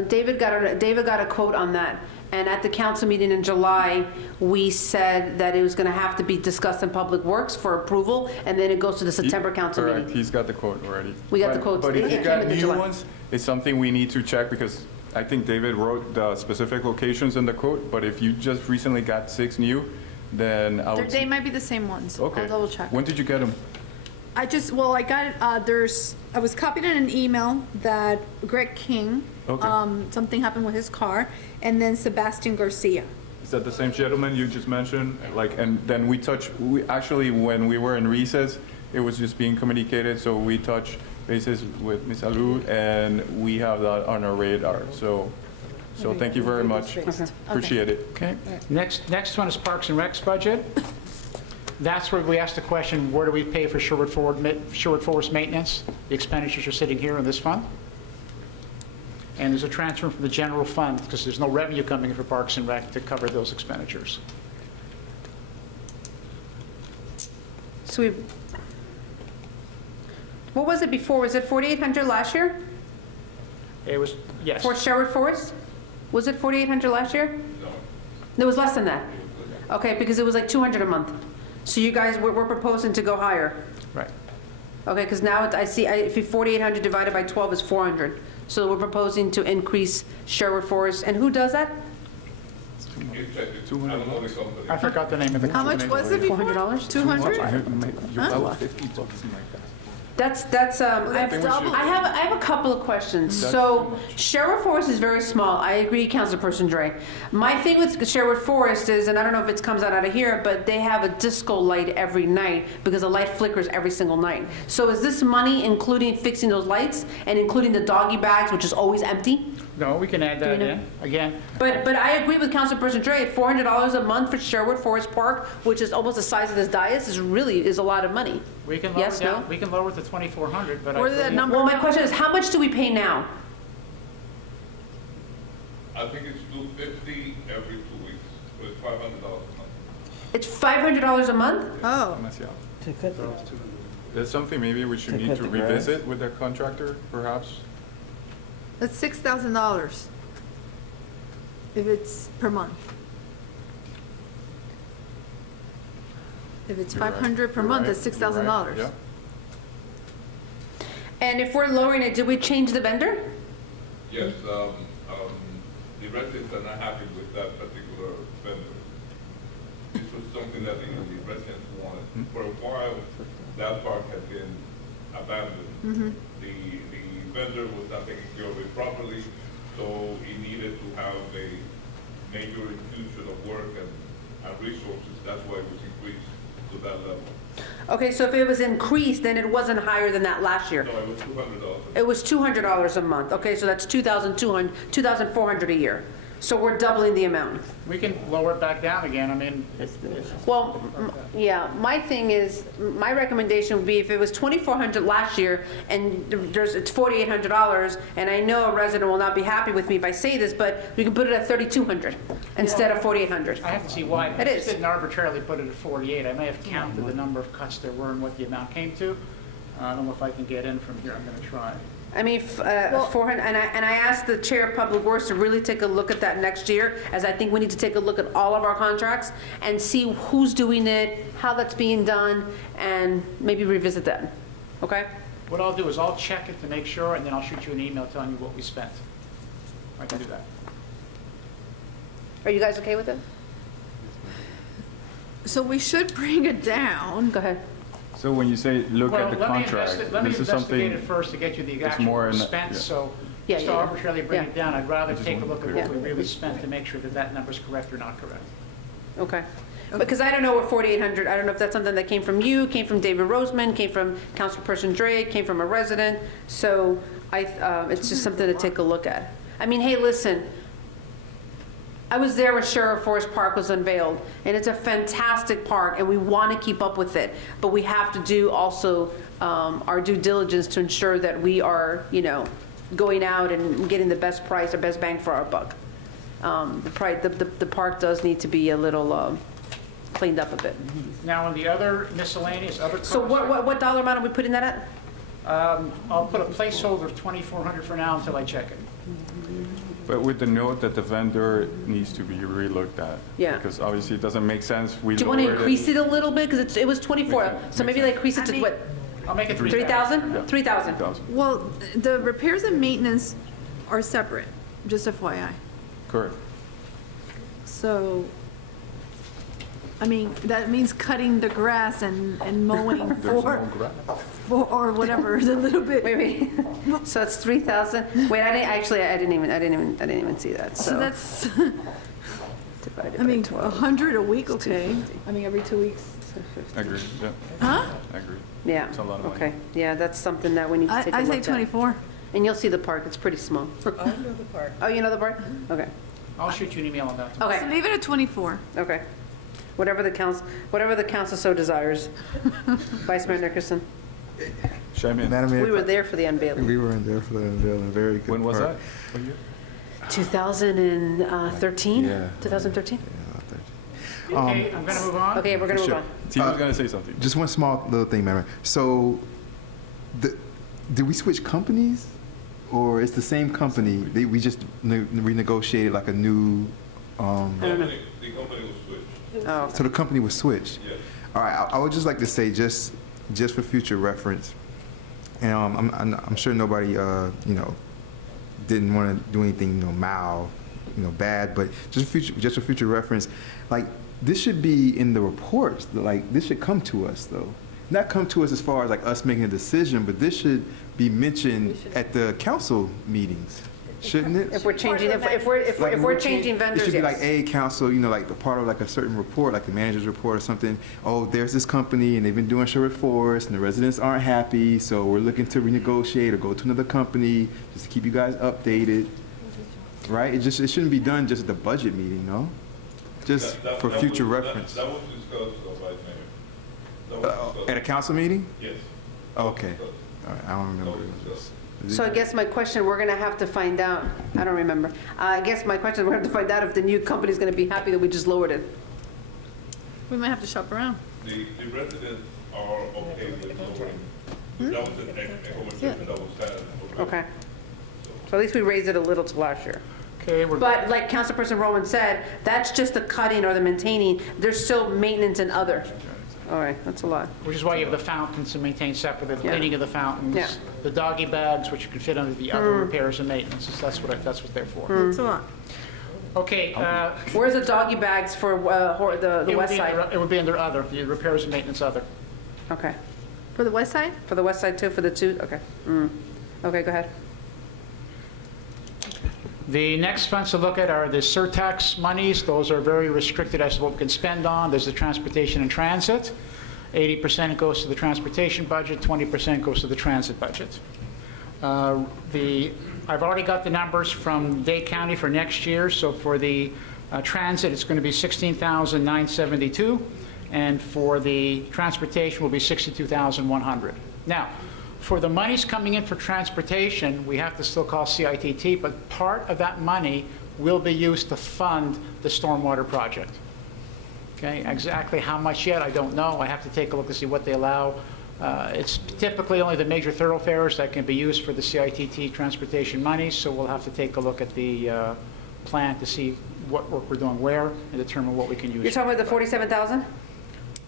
David got a quote on that, and at the council meeting in July, we said that it was gonna have to be discussed in Public Works for approval, and then it goes to the September council Correct, meeting. he's got the quote already. We got the But- quotes. But if It you came got in the new July. ones, it's something we need to check, because I think David wrote the specific locations in the quote, but if you just recently got 6 new, then I would. They might be the same ones. I'll Okay. double check. When did you get them? I was copied in an email that Greg King, Okay. something happened with his car, and then Sebastian Garcia. Is that the same gentleman you just mentioned? Like, and then we actually, when we were in recess, it was just being communicated, so we touched bases with Ms. Alou, and we have that on our radar, so thank you very much. Appreciate it. Okay. Next one is Parks and Recs budget. That's where we ask the question, where do we pay for Sherwood Forest maintenance? The expenditures are sitting here in this fund. And there's a transfer from the general fund, because there's no revenue coming in for Parks and Rec to cover those expenditures. So what was it before? Was it 4,800 last year It was, yes. for Sherwood Forest? Was it 4,800 last year? No. It was less than that? Okay, because it was like 200 a month. So you guys, we're proposing to go higher. Right. Okay, because now I see, if you 4,800 divided by 12 is 400. So we're proposing to increase Sherwood Forest, and who does that? You check it. I don't know the company. I forgot the name of the How company. much was it before? $400? 200? That's, I have a couple of questions. That's So Sherwood Forest is very small. I agree, Councilperson Dre. My thing with Sherwood Forest is, and I don't know if it comes out of here, but they have a disco light every night because the light flickers every single night. So is this money including fixing those lights and including the doggy bags, which is always empty? No, we can add that know? in. Again, But I agree with Councilperson Dre, $400 a month for Sherwood Forest Park, which is almost the size of this dais, is a lot of money. we can lower Yes, no? down, we can lower it to 2,400, but I Where did that believe- number Well, my come question from? is, how much do we pay now? I think it's $250 every 2 weeks, so it's $500 a month. It's $500 a month? Oh, That's something maybe we should need to revisit with the contractor, perhaps? that's $6,000 if it's per month. If it's You're right. 500 per You're month, right. that's $6,000. Yeah. And if we're lowering it, did we change the vendor? Yes, the residents are not happy with that particular vendor. This was something that the residents wanted. For a while, that park had been abandoned. The vendor was not taking care of it properly, so he needed to have a major infusion of work and resources. That's why it was increased to that level. Okay, so if it was increased, then it wasn't higher than that last year. No, it was $200. It was $200 a month. Okay, so that's $2,400 a year. So we're doubling the amount. We can lower it back down again, I mean, Well, yeah, my thing is, my recommendation would be if it was $2,400 last year and it's $4,800, and I know a resident will not be happy with me if I say this, but we can put it at $3,200 instead of $4,800. I have to see why. It I is. just didn't arbitrarily put it at 48. I may have counted the number of cuts there were and what the amount came to. I don't know if I can get in from here, I'm gonna try. I mean, 400, and I asked the chair of Public Works to really take a look at that next year, as I think we need to take a look at all of our contracts and see who's doing it, how that's being done, and maybe revisit that, okay? What I'll do is I'll check it to make sure, and then I'll shoot you an email telling you what we spent. I can do that. Are you guys okay with it? So we should bring it down. Go ahead. So when you say look Well, at the let me contract, let me this is investigate something, it first to get you the it's more actual in the- expense, yeah. so Yeah, just yeah, to yeah. arbitrarily bring Yeah. it down, I'd rather just take a want look at to what clear we really spent to make sure that that number's correct or not correct. Okay. Because I don't know where 4,800, I don't know if that's something that came from you, came from David Roseman, came from Councilperson Drake, came from a resident. So it's just something to take a look at. I mean, hey, listen, I was there when Sheriff Forest Park was unveiled, and it's a fantastic park, and we want to keep up with it. But we have to do also our due diligence to ensure that we are, going out and getting the best price or best bang for our buck. The park does need to be a little cleaned up a bit. Now, on the other miscellaneous, other costs. So what dollar amount are we putting that at? I'll put a placeholder of 2,400 for now until I check it. but with the note that the vendor needs to be relooked at. Yeah. Because obviously it doesn't make sense. We Do you want to lowered increase it a little bit? Because it was 24, Makes sense, so makes maybe like sense. increase it to what, I'll make it 3,000. 3,000? Yeah. 3,000. 3,000. Well, the repairs and maintenance are separate, just FYI. Correct. So, I mean, that means cutting the grass and mowing There's no grass. or whatever, a little bit. Wait. So it's 3,000? Wait, I didn't even see that, So so. that's, divided I by mean, 12. 100 a week, okay. 250. I mean, every 2 weeks. I agree, yeah, Huh? I agree. Yeah, It's a lot of money. okay. Yeah, that's something that we need to take a I look say at. 24. And you'll see the park, it's pretty small. I know the part. Oh, you know the park? Okay, I'll shoot you an email on that. So okay, leave it at 24. okay. Whatever the council so desires. Vice Mayor Nickerson, Chime in. Madam Mayor, we were there for the unveiling. We were in there for the unveiling, very good. When was park. that? What year? 2013? Yeah. 2013? Okay, I'm going to move on. Okay, we're gonna move Sure. on. Tina's gonna say something. Just one small little thing, Madam Mayor. So, did we switch companies? Or it's the same company? We just renegotiated like a new, I don't know. The company was switched, Oh, so the company was switched? yes. All right, I would just like to say, just for future reference, and I'm sure nobody, didn't want to do anything, bad, but just for future reference, like, this should be in the reports, like, this should come to us, though. Not come to us as far as like us making a decision, but this should be mentioned at the council meetings, shouldn't it? if we're changing, if we're changing It vendors, should be like, yes. a council, like the part of like a certain report, like the manager's report or something. Oh, there's this company and they've been doing Sherwood Forest and the residents aren't happy, so we're looking to renegotiate or go to another company just to keep you guys updated. Right? It shouldn't be done just at the budget meeting, no? Just That- for that future was- reference. That was discussed, Vice Mayor. That was discussed. At a council meeting? Yes. Okay. Discussed. All right, I don't remember. That was So I guess my question, we're gonna have to find out, I don't remember. I guess my question, we're gonna have to find out if the new company's gonna be happy that we just lowered it. We might have to shop around. The residents are okay with lowering. That was a conversation that was had. Okay. So at least we raised it a little to last year. Okay, we're. But like Councilperson Roman said, that's just the cutting or the maintaining. There's still maintenance and other. All right, that's a lot. Which is why you have the fountains to maintain separately, the Yeah. cleaning of the fountains, Yeah. the doggy bags, which you can fit under the other repairs and maintenance. That's what they're for. It's a lot. Okay. Where's the doggy bags for the west side? It would be under other, the repairs and maintenance other. Okay. For the west side? For the west side too, for the two? Okay. Okay, go ahead. The next funds to look at are the surtax monies. Those are very restricted as to what we can spend on. There's the transportation and transit. 80% goes to the transportation budget, 20% goes to the transit budget. I've already got the numbers from Dade County for next year. So for the transit, it's going to be $16,972, and for the transportation will be $62,100. Now, for the monies coming in for transportation, we have to still call CITT, but part of that money will be used to fund the stormwater project. Okay, exactly how much yet, I don't know. I have to take a look to see what they allow. It's typically only the major thoroughfares that can be used for the CITT transportation money, so we'll have to take a look at the plan to see what work we're doing where and determine what we can use. You're talking about the 47,000?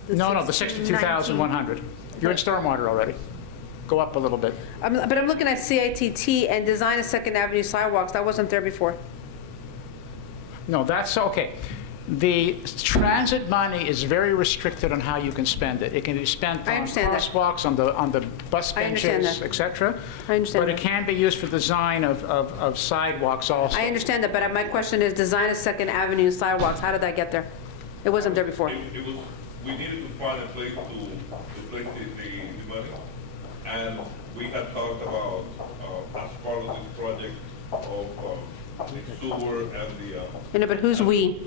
No, the 62,100. You're in stormwater already. Go up a little bit. But I'm looking at CITT and design of Second Avenue sidewalks. That wasn't there before. No, that's, okay. The transit money is very restricted on how you can spend it. It can be spent I on understand that. crosswalks, on the bus I understand benches, that. et cetera. I understand But it that. can be used for design of sidewalks also. I understand that, but my question is, design a Second Avenue sidewalks, how did that get there? It wasn't there before. It was, we needed to find a place to place the money. And we had talked about, as part of this project of the sewer and the, You know, but who's we?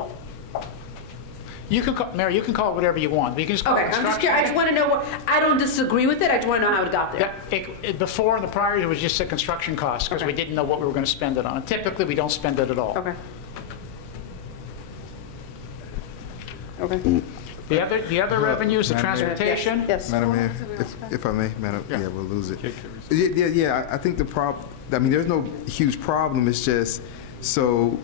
You can call, Mary, you can call it whatever you want. You can just call Okay, it I'm just construction. curious, I just want to know what, I don't disagree with it, I just want to know how it got there. Yeah, before, in the prior year, it was just a construction cost, because we Okay. didn't know what we were going to spend it on. And typically, we don't spend it at all. Okay. Okay. The other revenues, the Madam Mayor. transportation, Yes. Madam Mayor, if I may, Madam, yeah, we'll lose it. Yeah, I think the problem, I mean, there's no huge problem, it's just, so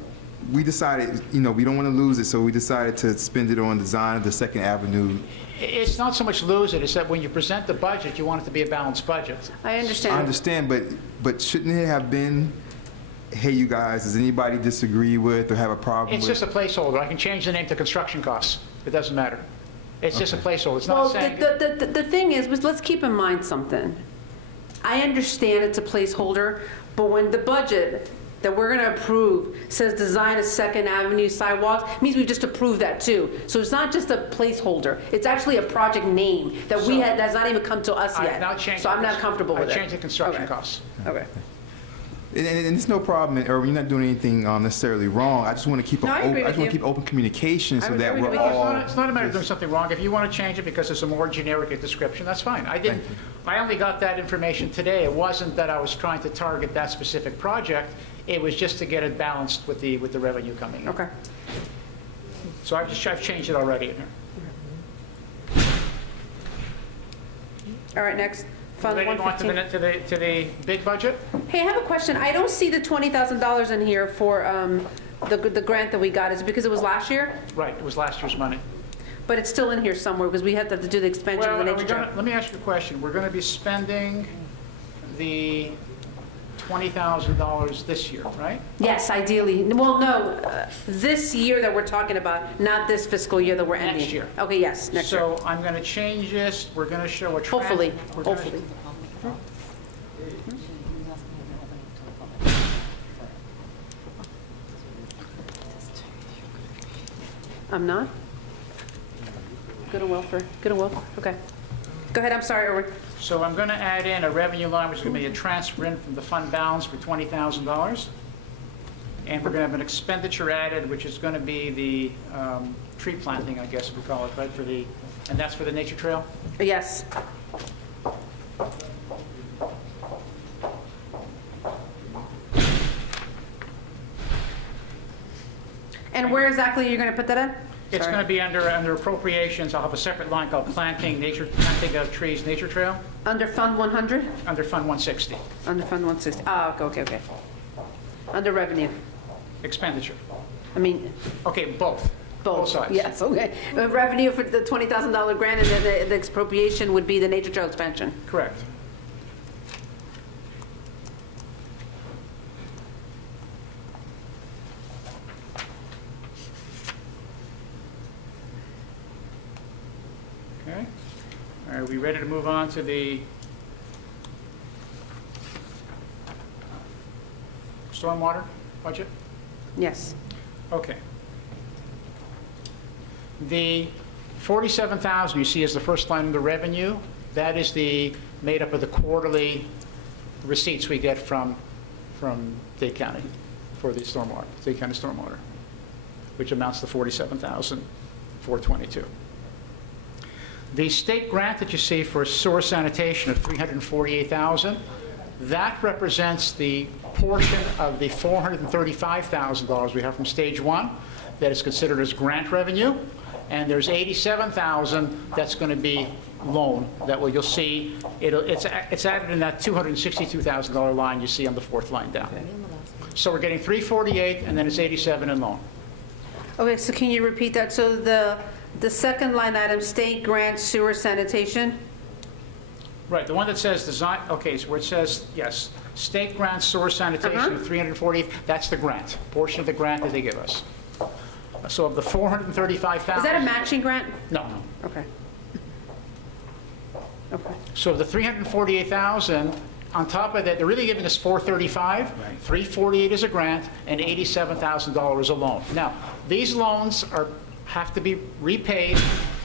we decided, you know, we don't want to lose it, so we decided to spend it on design of the Second Avenue. it's not so much lose it, it's that when you present the budget, you want it to be a balanced budget. I I understand. understand, but shouldn't it have been, hey, you guys, does anybody disagree with or have a problem It's with? just a placeholder. I can change the name to construction costs. It doesn't matter. It's just a placeholder. It's Well, not saying, the thing is, let's keep in mind something. I understand it's a placeholder, but when the budget that we're going to approve says design a Second Avenue sidewalks, it means we just approved that too. So it's not just a placeholder, it's actually a project name that we So- had, that's not even come to us I've yet. now changed. So I'm not comfortable with it. I changed the construction Okay. costs. Okay. And it's no problem, or you're not doing anything necessarily wrong. I just want to keep, No, I agree with you. keep open communication I so would that agree we're with you. all. It's not a matter of doing something wrong. If you want to change it because it's a more generic description, that's fine. I didn't, I only got that information today. It wasn't that I was trying to target that specific project. It was just to get it balanced with the revenue coming in. Okay. So I've changed it already in here. All right, next. Fund Ready to go on to 115. to the big budget? Hey, I have a question. I don't see the $20,000 in here for the grant that we got. Is it because it was last year? Right, it was last year's money. But it's still in here somewhere because we have to do the expansion Well, of the are we nature gonna, trail. let me ask you a question. We're going to be spending the $20,000 this year, right? Yes, ideally. Well, no, this year that we're talking about, not this fiscal year that we're ending. Next year. Okay, yes, next year. So I'm going to change this. We're going to show a trend. Hopefully, we're gonna- hopefully. I'm not? Good and welfare, okay. Go ahead, I'm sorry, Erwin. So I'm going to add in a revenue line, which is going to be a transfer in from the fund balance for $20,000. And we're going to have an expenditure added, which is going to be the tree planting, I guess we call it, right, for the, and that's for the nature trail? Yes. And where exactly are you going to put that in? It's Sorry. going to be under appropriations. I'll have a separate line called planting of trees, nature trail, Under Fund 100? under Fund 160, Under Fund 160? Ah, okay. Under revenue. expenditure. I mean, Okay, both. both. sides. Yes, okay. Revenue for the $20,000 grant and then the expropriation would be the nature trail expansion. Correct. Okay. Are we ready to move on to the stormwater budget? Yes. Okay. The 47,000 you see as the first line of the revenue, that is made up of the quarterly receipts we get from Dade County for the stormwater, Dade County stormwater, which amounts to 47,422. The state grant that you see for sewer sanitation of 348,000, that represents the portion of the $435,000 we have from stage one that is considered as grant revenue, and there's 87,000 that's going to be loan that you'll see it's added in that $262,000 line you see on the fourth line down. So we're getting 348 and then it's 87 in loan. Okay, so can you repeat that? So the second line item, state grant sewer sanitation? Right, the one that says design, okay, so where it says, yes, state grant sewer sanitation of 340, that's the grant, portion of the grant that they give us. So of the 435,000. Is that a matching grant? No. Okay. Okay. So of the 348,000, on top of that, they're really giving us 435, 348 is a grant, and $87,000 is a loan. Now, these loans have to be repaid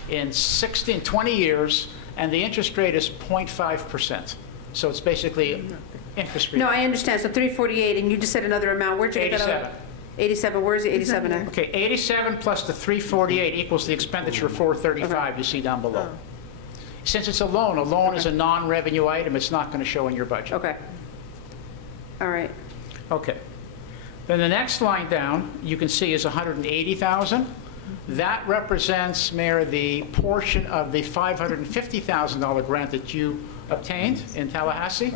in 20 years, and the interest rate is 0.5%. So it's basically interest-free. No, I understand. So 348, and you just said another amount. Where'd you get that? 87. 87. Where's the 87 at? Okay, 87 plus the 348 equals the expenditure of 435 you see down below. Since it's a loan is a non-revenue item, it's not going to show in your budget. Okay. All right. Okay. Then the next line down, you can see is 180,000. That represents, Mayor, the portion of the $550,000 grant that you obtained in Tallahassee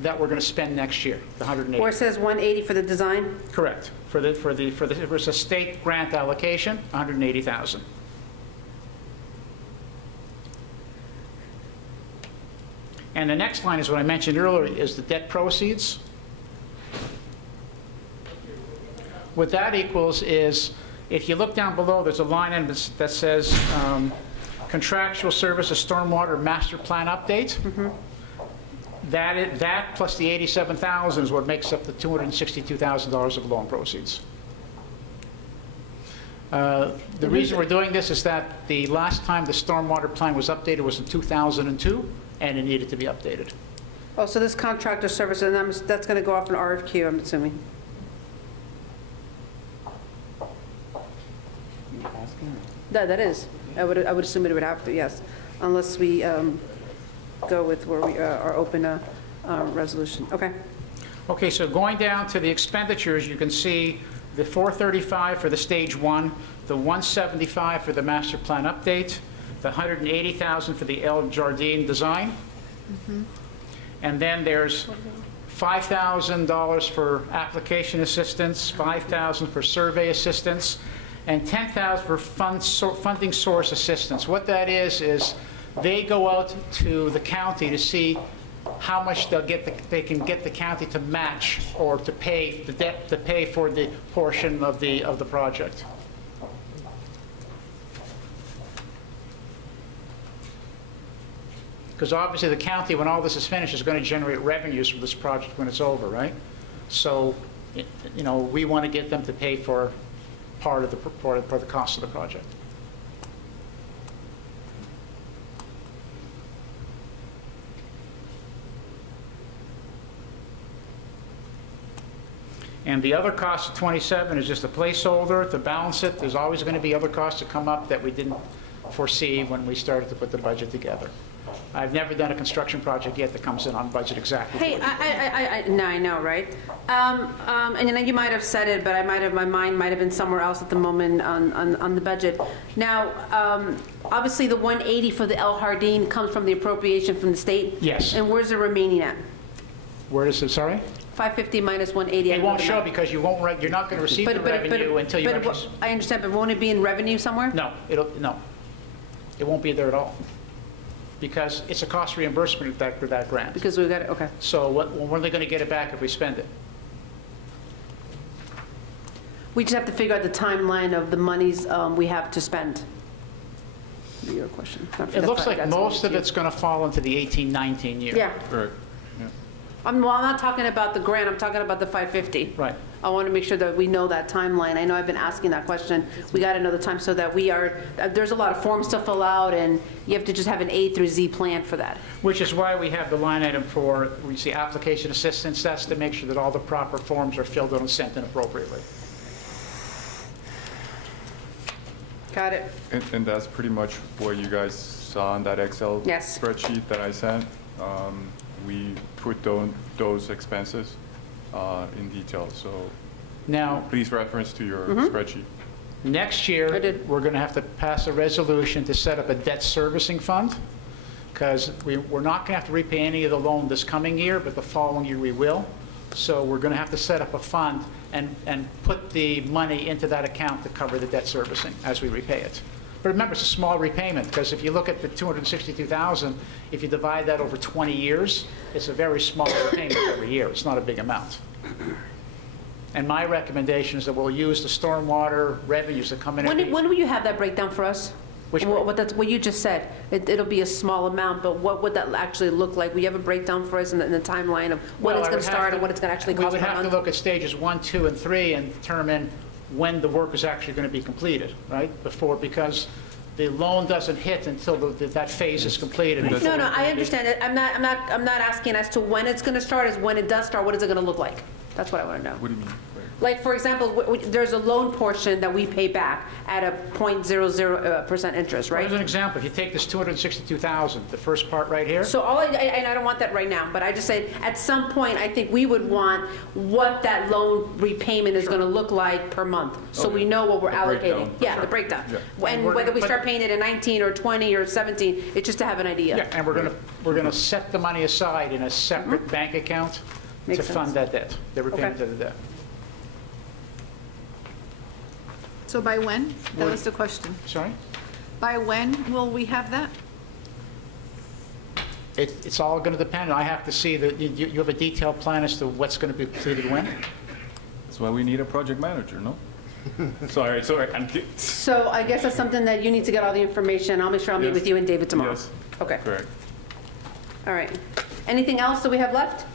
that we're going to spend next year, the 180. Where it says 180 for the design? Correct. It was a state grant allocation, 180,000. And the next line is what I mentioned earlier, is the debt proceeds. What that equals is, if you look down below, there's a line item that says contractual services stormwater master plan update. That plus the 87,000 is what makes up the $262,000 of loan proceeds. The reason we're doing this is that the last time the stormwater plan was updated was in 2002, and it needed to be updated. Oh, so this contractor service, and that's going to go off an RFQ, I'm assuming? That is. I would assume it would have to, yes, unless we go with where we are open resolution. Okay. Okay, so going down to the expenditures, you can see the 435 for the stage 1, the 175 for the master plan update, the 180,000 for the El Jardine design. And then there's $5,000 for application assistance, $5,000 for survey assistance, and $10,000 for funding source assistance. What that is they go out to the county to see how much they can get the county to match or to pay the debt, to pay for the portion of the project. Because obviously the county, when all this is finished, is going to generate revenues from this project when it's over, right? So, we want to get them to pay for part of the cost of the project. And the other cost of 27 is just a placeholder to balance it. There's always going to be other costs that come up that we didn't foresee when we started to put the budget together. I've never done a construction project yet that comes in on budget exactly. Hey, I know, right? And then you might have said it, but my mind might have been somewhere else at the moment on the budget. Now, obviously, the 180 for the El Jardine comes from the appropriation from the state? Yes. And where's the remaining at? Where is it, sorry? 550 minus 180. It won't show because you're not going to receive the revenue until you actually... I understand, but won't it be in revenue somewhere? No, no. It won't be there at all. Because it's a cost reimbursement for that grant. Because we've got it, okay. So when are they going to get it back if we spend it? We just have to figure out the timeline of the monies we have to spend. Your question. It looks like most of it's going to fall into the 18-19 year. Yeah. Correct. I'm not talking about the grant, I'm talking about the 550. Right. I want to make sure that we know that timeline. I know I've been asking that question. We got to know the time so that there's a lot of forms to fill out, and you have to just have an A through Z plan for that. Which is why we have the line item for, we see application assistance. That's to make sure that all the proper forms are filled out and sent in appropriately. Got it. And that's pretty much what you guys saw on that Excel Yes. spreadsheet that I sent. We put those expenses in detail, so Now, please reference to your spreadsheet. next I year, did. we're going to have to pass a resolution to set up a debt servicing fund, because we're not going to have to repay any of the loan this coming year, but the following year we will. So we're going to have to set up a fund and put the money into that account to cover the debt servicing as we repay it. But remember, it's a small repayment, because if you look at the $262,000, if you divide that over 20 years, it's a very small repayment every year. It's not a big amount. And my recommendation is that we'll use the stormwater revenues that come in. When every- when will you have that breakdown for us? Which What you just said, it'll be a small amount, but what would that actually look like? Will you have a breakdown for us in the timeline of when Well, it's I going would to have start to- and what it's going to actually We cost would per have to month? look at stages 1, 2, and 3 and determine when the work is actually going to be completed, right? Because the loan doesn't hit until that phase is completed. No, I understand it. I'm not asking as to when it's going to start, is when it does start, what is it going to look like? That's what I want to know. What do you mean? Like, for example, there's a loan portion that we pay back at a 0.00% interest, right? As an example, if you take this 262,000, the first part right here, So and I don't want that right now, but I just say, at some point, I think we would want what that loan repayment is gonna look like per month, so we know what we're The allocating. breakdown. Yeah, the breakdown. Yeah. And we're- whether we but- start paying it in 19 or 20 or 17, it's just to have an idea. yeah, and we're going to set the money aside in a separate bank account to Makes sense. fund that debt, the repayment Okay. of the debt. So by when? That was the question. Sorry? By when will we have that? It's all going to depend. I have to see that you have a detailed plan as to what's going to be completed when. That's why we need a project manager, no? Sorry, So I guess that's something that you need to get all the information. I'll make sure I'll meet Yes. with you and David tomorrow. Yes. Okay, Correct. all right. Anything else that we have left?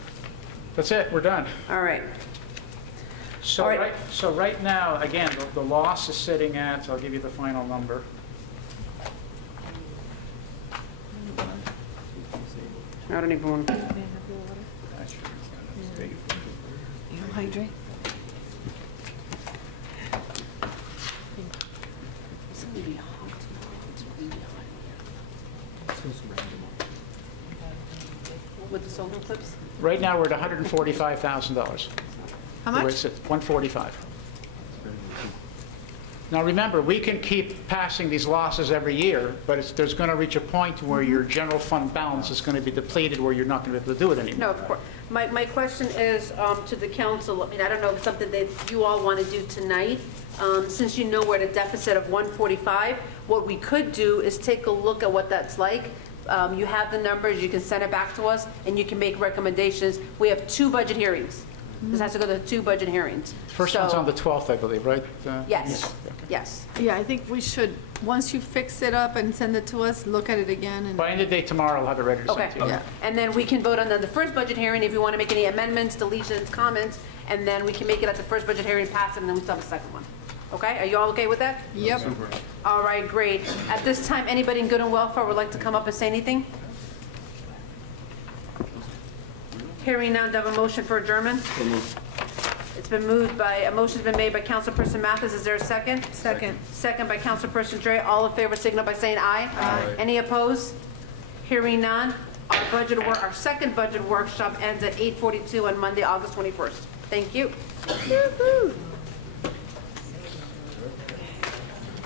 That's it, we're done. All right. So All right. right now, again, the loss is sitting at, I'll give you the final number. I don't even want, Hydrate. with the solar clips? Right now, we're at $145,000. How The way much? it sits, 145. Now, remember, we can keep passing these losses every year, but there's going to reach a point where your general fund balance is going to be depleted, where you're not going to be able to do it anymore. No, of course. My question is to the council, I mean, I don't know if it's something that you all want to do tonight. Since you know we're at a deficit of 145, what we could do is take a look at what that's like. You have the numbers, you can send it back to us, and you can make recommendations. We have 2 budget hearings. This has to go to 2 budget hearings. First one's So- on the 12th, I believe, right? Yes, yes. Yeah, I think we should, once you fix it up and send it to us, look at it again and. By end of day tomorrow, I'll have it ready to Okay. send to you. Yeah. And then we can vote on the first budget hearing if you want to make any amendments, deletions, comments, and then we can make it at the first budget hearing, pass it, and then we still have a second one. Okay? Are you all okay with that? Yep. All right, great. At this time, anybody in good and welfare would like to come up and say anything? Hearing none, do I have a motion for adjournment? It's been moved by, a motion's been made by Councilperson Mathis. Is there a second? Second. Second by Councilperson Dre. All in favor, signal by saying aye. Aye. Any opposed? Hearing none. Our second budget workshop ends at 8:42 on Monday, August 21st. Thank you.